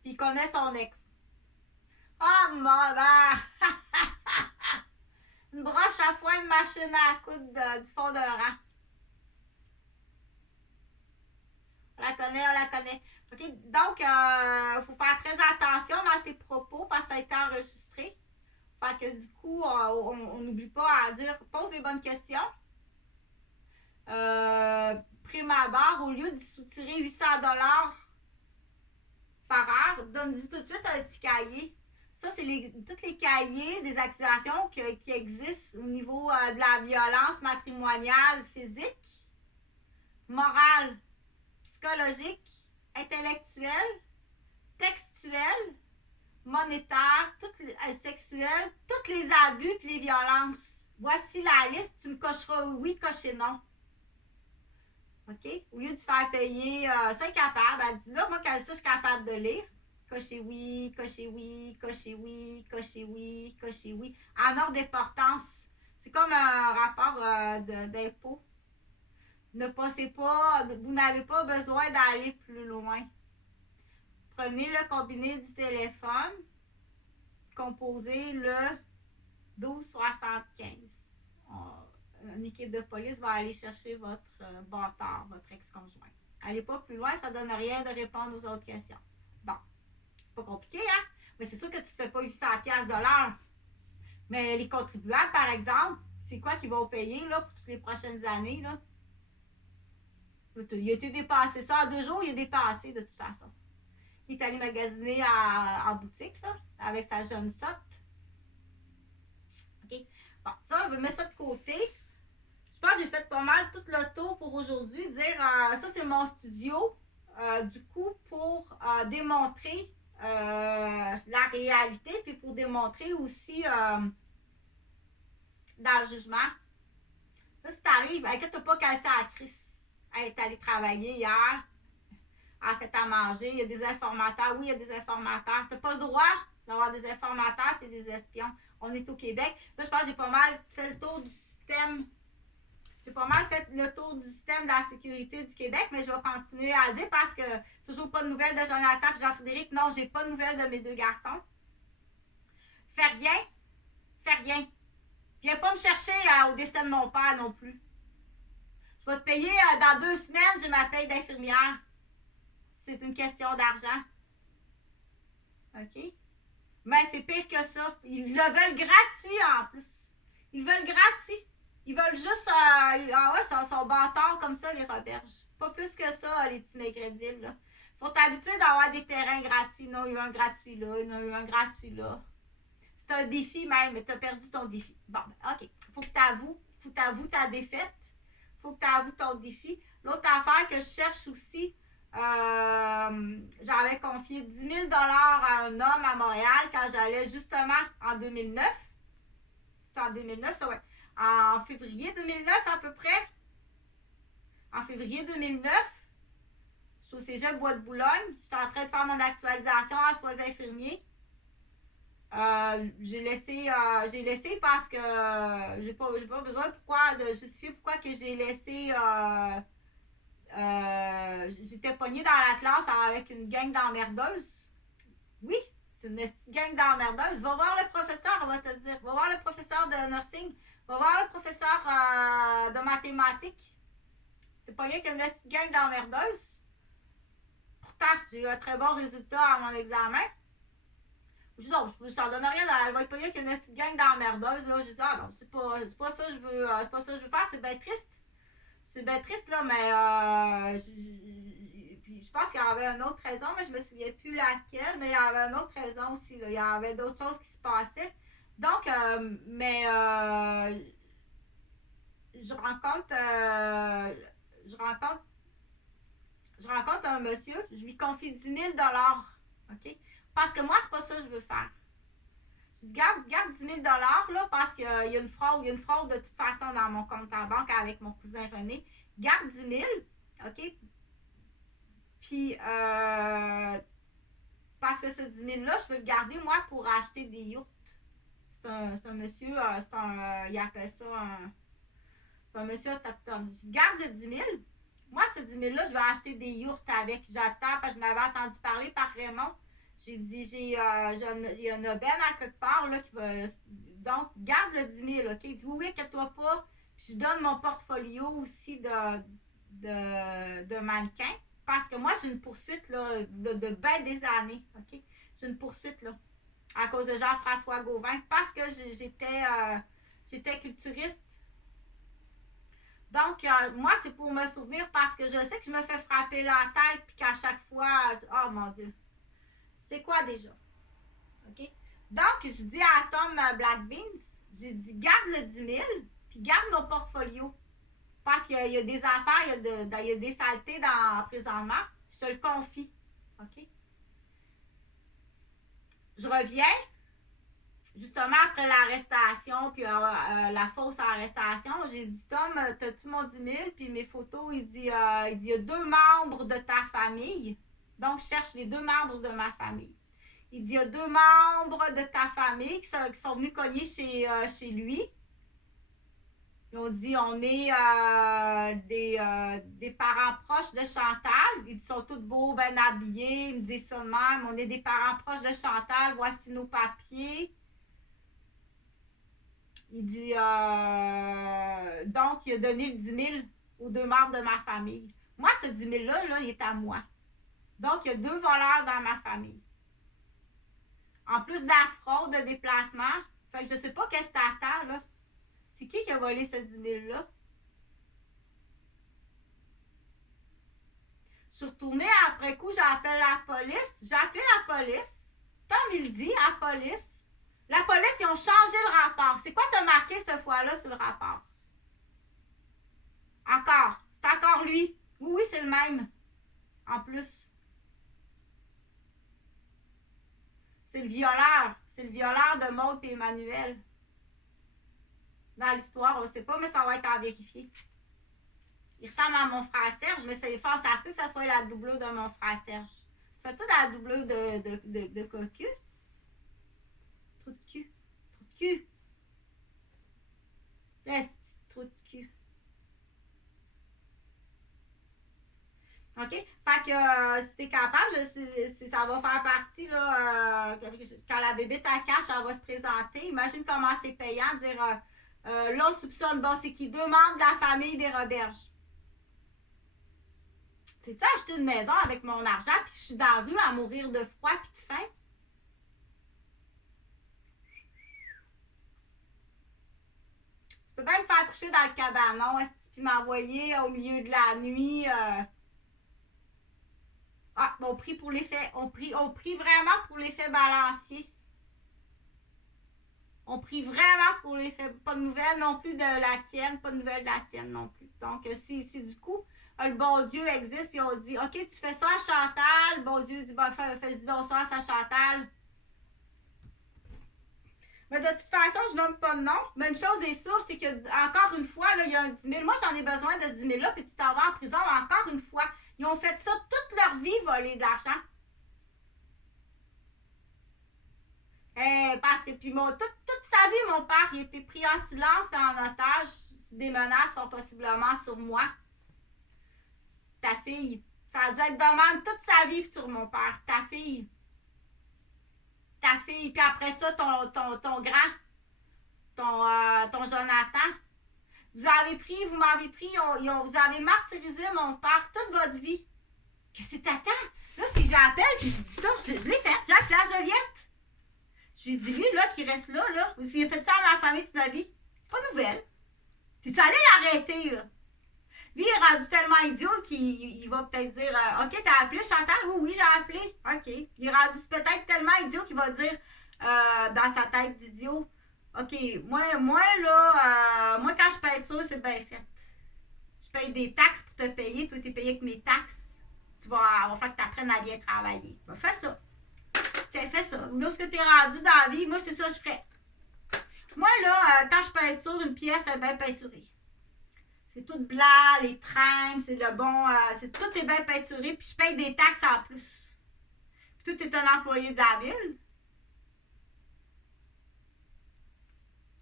Puis il connaît son ex. Oh, maman! Une broche à foin de machine à coudre du fond d'un rang. On la connaît. Okay? Donc, il faut faire très attention dans tes propos parce que ça a été enregistré. Fait que du coup, on n'oublie pas à dire, pose les bonnes questions. Prime à barre, au lieu de soutirer 800 $ par heure, donne-y tout de suite un petit cahier. Ça, c'est tous les cahiers des accusations qui existent au niveau de la violence matrimoniale, physique, morale, psychologique, intellectuelle, textuelle, monétaire, sexuelle, tous les abus et les violences. Voici la liste, tu me cocheras oui, cocher non. OK? Au lieu de faire payer, ça est capable, elle dit là, moi, quand ça, je suis capable de lire. Cocher oui, cocher oui, cocher oui, cocher oui, cocher oui. En ordre d'importance. C'est comme un rapport d'impôt. Ne passez pas, vous n'avez pas besoin d'aller plus loin. Prenez le combiné du téléphone, composez le 1275. Une équipe de police va aller chercher votre bâtard, votre ex-conjoint. Allez pas plus loin, ça donne rien de répondre aux autres questions. Bon, c'est pas compliqué, hein? Mais c'est sûr que tu ne te fais pas 800$ de l'heure. Mais les contribuables, par exemple, c'est quoi qu'ils vont payer là, pour toutes les prochaines années? Là? Il a été dépassé. Ça, en 2 jours, il est dépassé de toute façon. Il est allé magasiner en boutique là, avec sa jeune sotte. OK? Bon, ça, on va mettre ça de côté. Je pense que j'ai fait pas mal tout le tour pour aujourd'hui. Dire, ça, c'est mon studio. Du coup, pour démontrer la réalité, puis pour démontrer aussi dans le jugement. Là, si t'arrives, inquiète pas qu'elle s'est à Chris. Elle est allée travailler hier. Elle a fait à manger. Il y a des informateurs. Oui, il y a des informateurs. T'as pas le droit d'avoir des informateurs et des espions. On est au Québec. Là, je pense que j'ai pas mal fait le tour du système. J'ai pas mal fait le tour du système de la sécurité du Québec, mais je vais continuer à le dire parce que toujours pas de nouvelles de Jonathan et Jean-Frédéric. Non, j'ai pas de nouvelles de mes 2 garçons. Fais rien. Fais rien. Viens pas me chercher au décès de mon père non plus. Je vais te payer dans 2 semaines, j'ai ma paye d'infirmière. C'est une question d'argent. OK? Mais c'est pire que ça. Ils le veulent gratuit en plus. Ils veulent gratuit. Ils veulent juste son bâtard comme ça, les Roberges. Pas plus que ça, les petits maigrets de ville. Là. Ils sont habitués d'avoir des terrains gratuits. Non, il y a eu un gratuit là, il y a eu un gratuit là. C'est un défi même, mais tu as perdu ton défi. Bon, OK. Faut que tu avoues ta défaite. Faut que tu avoues ton défi. L'autre affaire que je cherche aussi, j'avais confié 10 000 $ à un homme à Montréal quand j'allais justement en 2009. C'est en 2009, ça, ouais. En février 2009 à peu près. En février 2009, je suis au Cégep Bois de Boulogne. J'étais en train de faire mon actualisation à Sois infirmier. J'ai laissé parce que j'ai pas besoin de justifier pourquoi que j'ai laissé. J'étais pognée dans la classe avec une gang d'emmerdeuses. Oui, c'est une gang d'emmerdeuses. Va voir le professeur, on va te le dire. Va voir le professeur de nursing. Va voir le professeur de mathématiques. T'es pogné avec une gang d'emmerdeuses. Pourtant, j'ai eu un très bon résultat à mon examen. Ça donne rien, je vais être pogné avec une petite gang d'emmerdeuses. Je dis, ah non, c'est pas ça que je veux, c'est pas ça que je veux faire, c'est bien triste. C'est bien triste, là, mais puis je pense qu'il y avait une autre raison, mais je me souviens plus laquelle, mais il y avait une autre raison aussi, là. Il y avait d'autres choses qui se passaient. Donc, je rencontre, je rencontre un monsieur, je lui confie 10 000 OK? Parce que moi, c'est pas ça que je veux faire. Je dis, garde 10 000 là, parce qu'il y a une fraude de toute façon dans mon compte en banque avec mon cousin René. Garde 10 000, OK? Puis, parce que ce 10 000 là, je veux le garder, moi, pour acheter des yachts. C'est un monsieur, il appelle ça c'est un monsieur autochtone. Je dis, garde le 10 000. Moi, ce 10 000 là, je vais acheter des yachts avec. J'attends, parce que je n'avais entendu parler par Raymond. J'ai dit, il y a une aubaine à quelque part, là, qui va. Donc, garde le 10 000, OK? Il dit, oui, inquiète-toi pas. Puis, je donne mon portfolio aussi de mannequin. Parce que moi, j'ai une poursuite, là, de bien des années, OK? J'ai une poursuite, là, à cause de Jean-François Gauvin. Parce que j'étais culturiste. Donc, moi, c'est pour me souvenir parce que je sais que je me fais frapper la tête. Puis qu'à chaque fois, oh mon Dieu. C'est quoi déjà? OK? Donc, je dis à Tom Black Beans, j'ai dit, garde le 10 000, puis garde mon portfolio. Parce qu'il y a des affaires, il y a des saletés présentement. Je te le confie. OK? Je reviens, justement après l'arrestation, puis la fausse arrestation. J'ai dit, Tom, t'as-tu mon 10 000? Puis mes photos, il dit, il y a 2 membres de ta famille. Donc, je cherche les 2 membres de ma famille. Il dit, il y a 2 membres de ta famille qui sont venus cogner chez lui. Ils ont dit, on est des parents proches de Chantal. Ils sont tous beaux, bien habillés. Ils me disent ça de même. On est des parents proches de Chantal. Voici nos papiers. Il dit, donc, il a donné le 10 000 aux 2 membres de ma famille. Moi, ce 10 000-là, il est à moi. Donc, il y a 2 voleurs dans ma famille. En plus de la fraude de déplacement. Fait que je sais pas qu'est-ce que t'attends, là. C'est qui a volé ce 10 000-là? Je suis retournée après coup, j'ai appelé la police. J'ai appelé la police. Tom, il dit à la police. La police, ils ont changé le rapport. C'est quoi t'as marqué cette fois-là sur le rapport? Encore. C'est encore lui. Oui, c'est le même. En plus. C'est le violeur. C'est le violeur de Maud et Emmanuel. Dans l'histoire, on ne sait pas, mais ça va être à vérifier. Il ressemble à mon frère Serge, mais c'est fort. Ça se peut que ça soit la doublure de mon frère Serge. Tu fais-tu la doublure de cocu? Trou de cul. Trou de cul. Laisse, trou de cul. OK? Fait que si t'es capable, ça va faire partie, là, quand la bébête à cache, elle va se présenter. Imagine comment c'est payant de dire, là, on soupçonne, bon, c'est qui? 2 membres de la famille des Roberges. Sais-tu acheter une maison avec mon argent, puis je suis dans la rue à mourir de froid puis de faim? Tu peux même me faire coucher dans le cabanon, puis m'envoyer au milieu de la nuit. Ah, on prie pour l'effet. On prie vraiment pour l'effet balancier. On prie vraiment pour l'effet. Pas de nouvelles non plus de la tienne, pas de nouvelles de la tienne non plus. Donc, si du coup, le bon Dieu existe, puis on dit, OK, tu fais ça à Chantal, le bon Dieu dit, fais-y donc ça à Chantal. Mais de toute façon, je nomme pas de nom. Mais une chose est sûre, c'est que, encore une fois, là, il y a un 10 000. Moi, j'en ai besoin de ce 10 000-là, puis tu t'en vas en prison encore une fois. Ils ont fait ça toute leur vie, voler de l'argent. Parce que, puis, toute sa vie, mon père, il était pris en silence et en otage. Des menaces sont possiblement sur moi. Ta fille, ça a dû être de même toute sa vie sur mon père. Ta fille, puis après ça, ton grand, ton Jonathan. Vous m'avez pris, vous avez martyrisé mon père toute votre vie. Qu'est-ce que t'attends? Là, si j'appelle, puis je dis ça, je l'ai fait, j'ai appelé la Joliette. J'ai dit, lui, là, qui reste là, ou s'il a fait ça à ma famille toute ma vie, pas de nouvelle. T'es-tu allé l'arrêter, là? Lui, il est rendu tellement idiot qu'il va peut-être dire, OK, t'as appelé Chantal? Oui, j'ai appelé. OK. Il est rendu peut-être tellement idiot qu'il va dire, dans sa tête d'idiot, OK, moi là, moi, quand je paye être sûr, c'est bien fait. Je paye des taxes pour te payer. Toi, t'es payé avec mes taxes. Va falloir que tu apprennes à bien travailler. Ben, fais ça. Tiens, fais ça. Lorsque tu es rendu dans la vie, moi, c'est ça que je ferais. Moi, là, quand je peinture une pièce, elle est bien peinturée. C'est tout blanc, les traînes, c'est le bon. Tout est bien peinturé, puis je paye des taxes en plus. Puis toi, tu es un employé de la ville.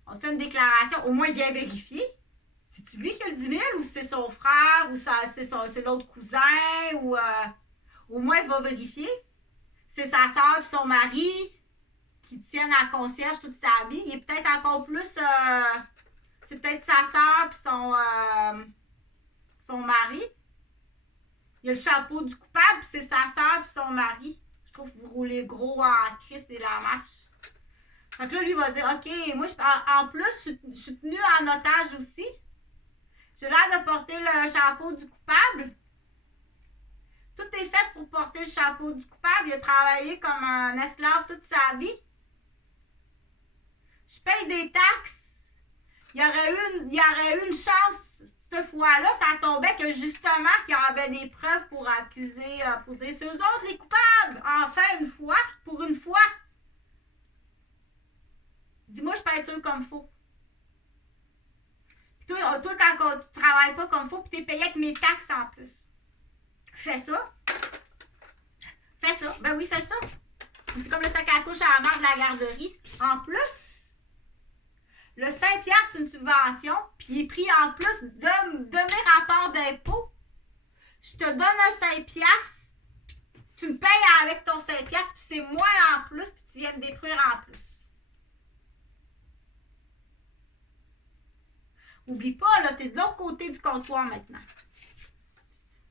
On te fait une déclaration, au moins bien vérifiée. C'est-tu lui qui a le 10 000 ou c'est son frère ou c'est l'autre cousin ou au moins il va vérifier. C'est sa soeur et son mari qui tiennent à la concierge toute sa vie. Il est peut-être encore plus... c'est peut-être sa soeur et son mari. Il a le chapeau du coupable puis c'est sa soeur et son mari. Je trouve que vous roulez gros en Christ et la marche. Donc là, lui va dire, OK, moi, en plus, je suis tenue en otage aussi. J'ai l'air de porter le chapeau du coupable. Tout est fait pour porter le chapeau du coupable. Il a travaillé comme un esclave toute sa vie. Je paye des taxes. Il y aurait eu une chance. Cette fois-là, ça tombait que justement qu'il y avait des preuves pour accuser, pour dire c'est eux autres les coupables. Enfin, pour une fois. Dis-moi, je paye tout comme faux. Puis toi, quand tu travailles pas comme faut, puis t'es payé avec mes taxes en plus. Fais ça. Fais ça. Ben oui, fais ça. C'est comme le sac à couche à la marque de la garderie. En plus, le 5$, c'est une subvention, puis il est pris en plus de mes rapports d'impôt. Je te donne un 5$, tu me payes avec ton 5$, puis c'est moins en plus, puis tu viens me détruire en plus. Oublie pas, là, t'es de l'autre côté du comptoir maintenant.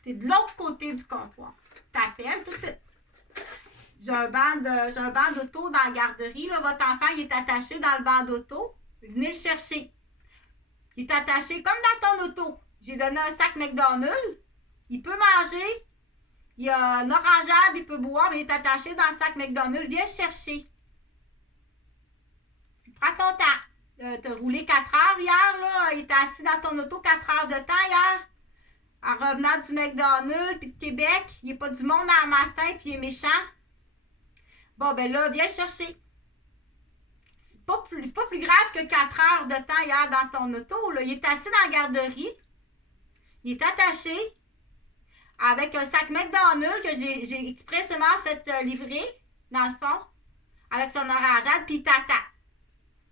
T'es de l'autre côté du comptoir. T'appelles tout de suite. J'ai un banc d'auto dans la garderie. Là, votre enfant, il est attaché dans le banc d'auto. Venez le chercher. Il est attaché comme dans ton auto. J'ai donné un sac McDonald's. Il peut manger. Il y a une orangeade, il peut boire, mais il est attaché dans le sac McDonald's. Viens le chercher. Prends ton temps. T'as roulé 4 heures hier, là. Il était assis dans ton auto 4 heures de temps hier. En revenant du McDonald's puis de Québec. Il n'est pas du monde à matin puis il est méchant. Bon, ben là, viens le chercher. C'est pas plus grave que 4 heures de temps hier dans ton auto, là. Il est assis dans la garderie. Il est attaché avec un sac McDonald's que j'ai expressément fait livrer, dans le fond, avec son orangeade, puis il t'attend.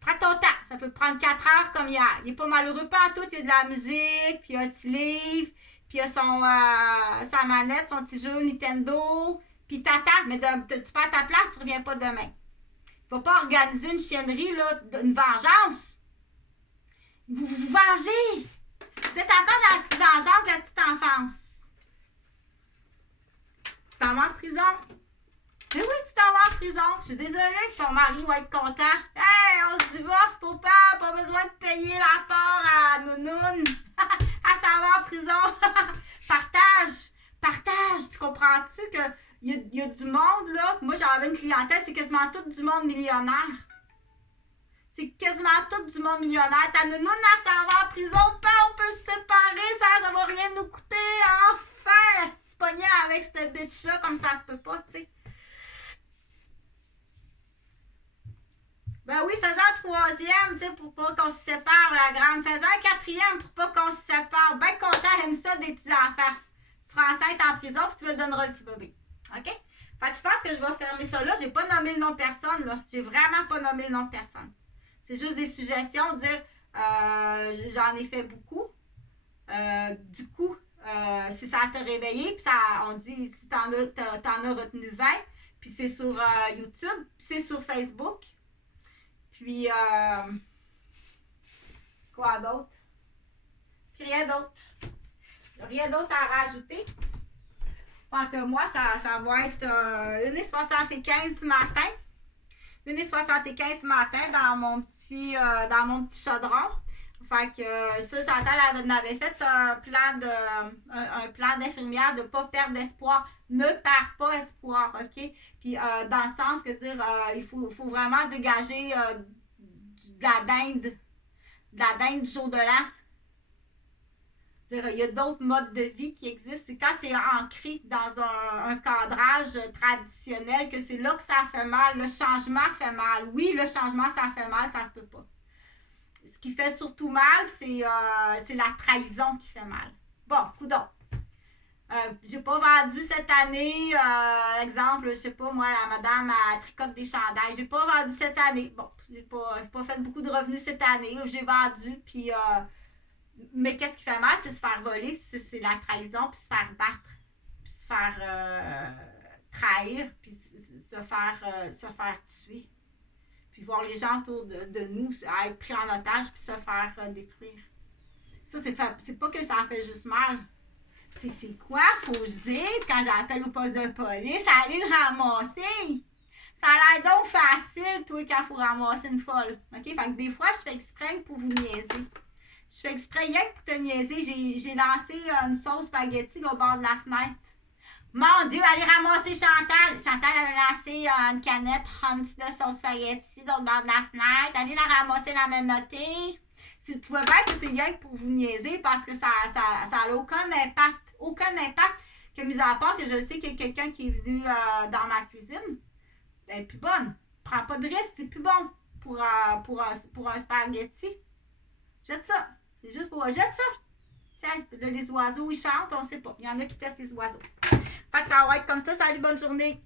Prends ton temps. Ça peut prendre 4 heures comme hier. Il n'est pas malheureux pas tout. Il y a de la musique, puis un petit livre, puis il a sa manette, son petit jeu Nintendo, puis il t'attend. Mais tu perds ta place, tu ne reviens pas demain. Il ne va pas organiser une chiennerie, là, une vengeance. Vous vous vengez. Vous êtes encore dans la petite vengeance de la petite enfance. Tu t'en vas en prison. Mais oui, tu t'en vas en prison. Je suis désolée que ton mari va être content. Hey, on se divorce, papa. Pas besoin de payer la part à Nounoun. Elle s'en va en prison. Partage. Tu comprends-tu qu'il y a du monde, là. Moi, j'avais une clientèle, c'est quasiment tout du monde millionnaire. C'est quasiment tout du monde millionnaire. Ta Nounoun, elle s'en va en prison. On peut se séparer. Ça va rien nous coûter. Enfin, elle se pognait avec cette bitch-là comme ça se peut pas, tu sais. Ben oui, faisant un troisième, tu sais, pour pas qu'on se sépare, la grande. Faisant un quatrième pour pas qu'on se sépare. Ben content, aime ça des petits enfants. Tu seras enceinte en prison, puis tu me donneras le petit bébé. OK? Fait que je pense que je vais fermer ça là. J'ai pas nommé le nom de personne, là. J'ai vraiment pas nommé le nom de personne. C'est juste des suggestions, dire j'en ai fait beaucoup. Du coup, si ça t'a réveillé, puis on dit si t'en as retenu 20, puis c'est sur YouTube, puis c'est sur Facebook. Puis, quoi d'autre? Puis rien d'autre. Rien d'autre à rajouter. Fait que moi, ça va être 1h75 ce matin. 1h75 ce matin dans mon petit chaudron. Fait que ça, Chantal avait fait un plan d'infirmière de ne pas perdre d'espoir. Ne perds pas espoir, OK? Puis dans le sens que dire, il faut vraiment se dégager de la dinde du jour de l'an. Il y a d'autres modes de vie qui existent. C'est quand tu es ancré dans un cadrage traditionnel que c'est là que ça fait mal. Le changement fait mal. Oui, le changement, ça fait mal, ça se peut pas. Ce qui fait surtout mal, c'est la trahison qui fait mal. Bon, coudonc. J'ai pas vendu cette année, exemple, je sais pas, moi, la madame à tricote des chandails. J'ai pas vendu cette année. Bon, j'ai pas fait beaucoup de revenus cette année. J'ai vendu, puis... mais qu'est-ce qui fait mal, c'est se faire voler, c'est la trahison, puis se faire battre, puis se faire trahir, puis se faire tuer. Puis voir les gens autour de nous être pris en otage, puis se faire détruire. Ça, c'est pas que ça fait juste mal. C'est quoi, faut que je dise, quand j'appelle au poste de police, aller le ramasser. Ça a l'air donc facile, toi, quand il faut ramasser une folle. OK? Fait que des fois, je fais exprès pour vous niaiser. Je fais exprès, rien que pour te niaiser, j'ai lancé une sauce spaghetti au bord de la fenêtre. Mon Dieu, allez ramasser Chantal. Chantal a lancé une canette Hunt de sauce spaghetti au bord de la fenêtre. Allez la ramasser, la menotter. Si tu vois bien que c'est rien que pour vous niaiser parce que ça n'a aucun impact. Aucun impact que mis à part que je sais qu'il y a quelqu'un qui est venu dans ma cuisine. Elle est plus bonne. Prends pas de risque, c'est plus bon pour un spaghetti. Jette ça. C'est juste pour... Jette ça. Tiens, les oiseaux, ils chantent, on sait pas. Il y en a qui testent les oiseaux. Fait que ça va être comme ça. Salut, bonne journée.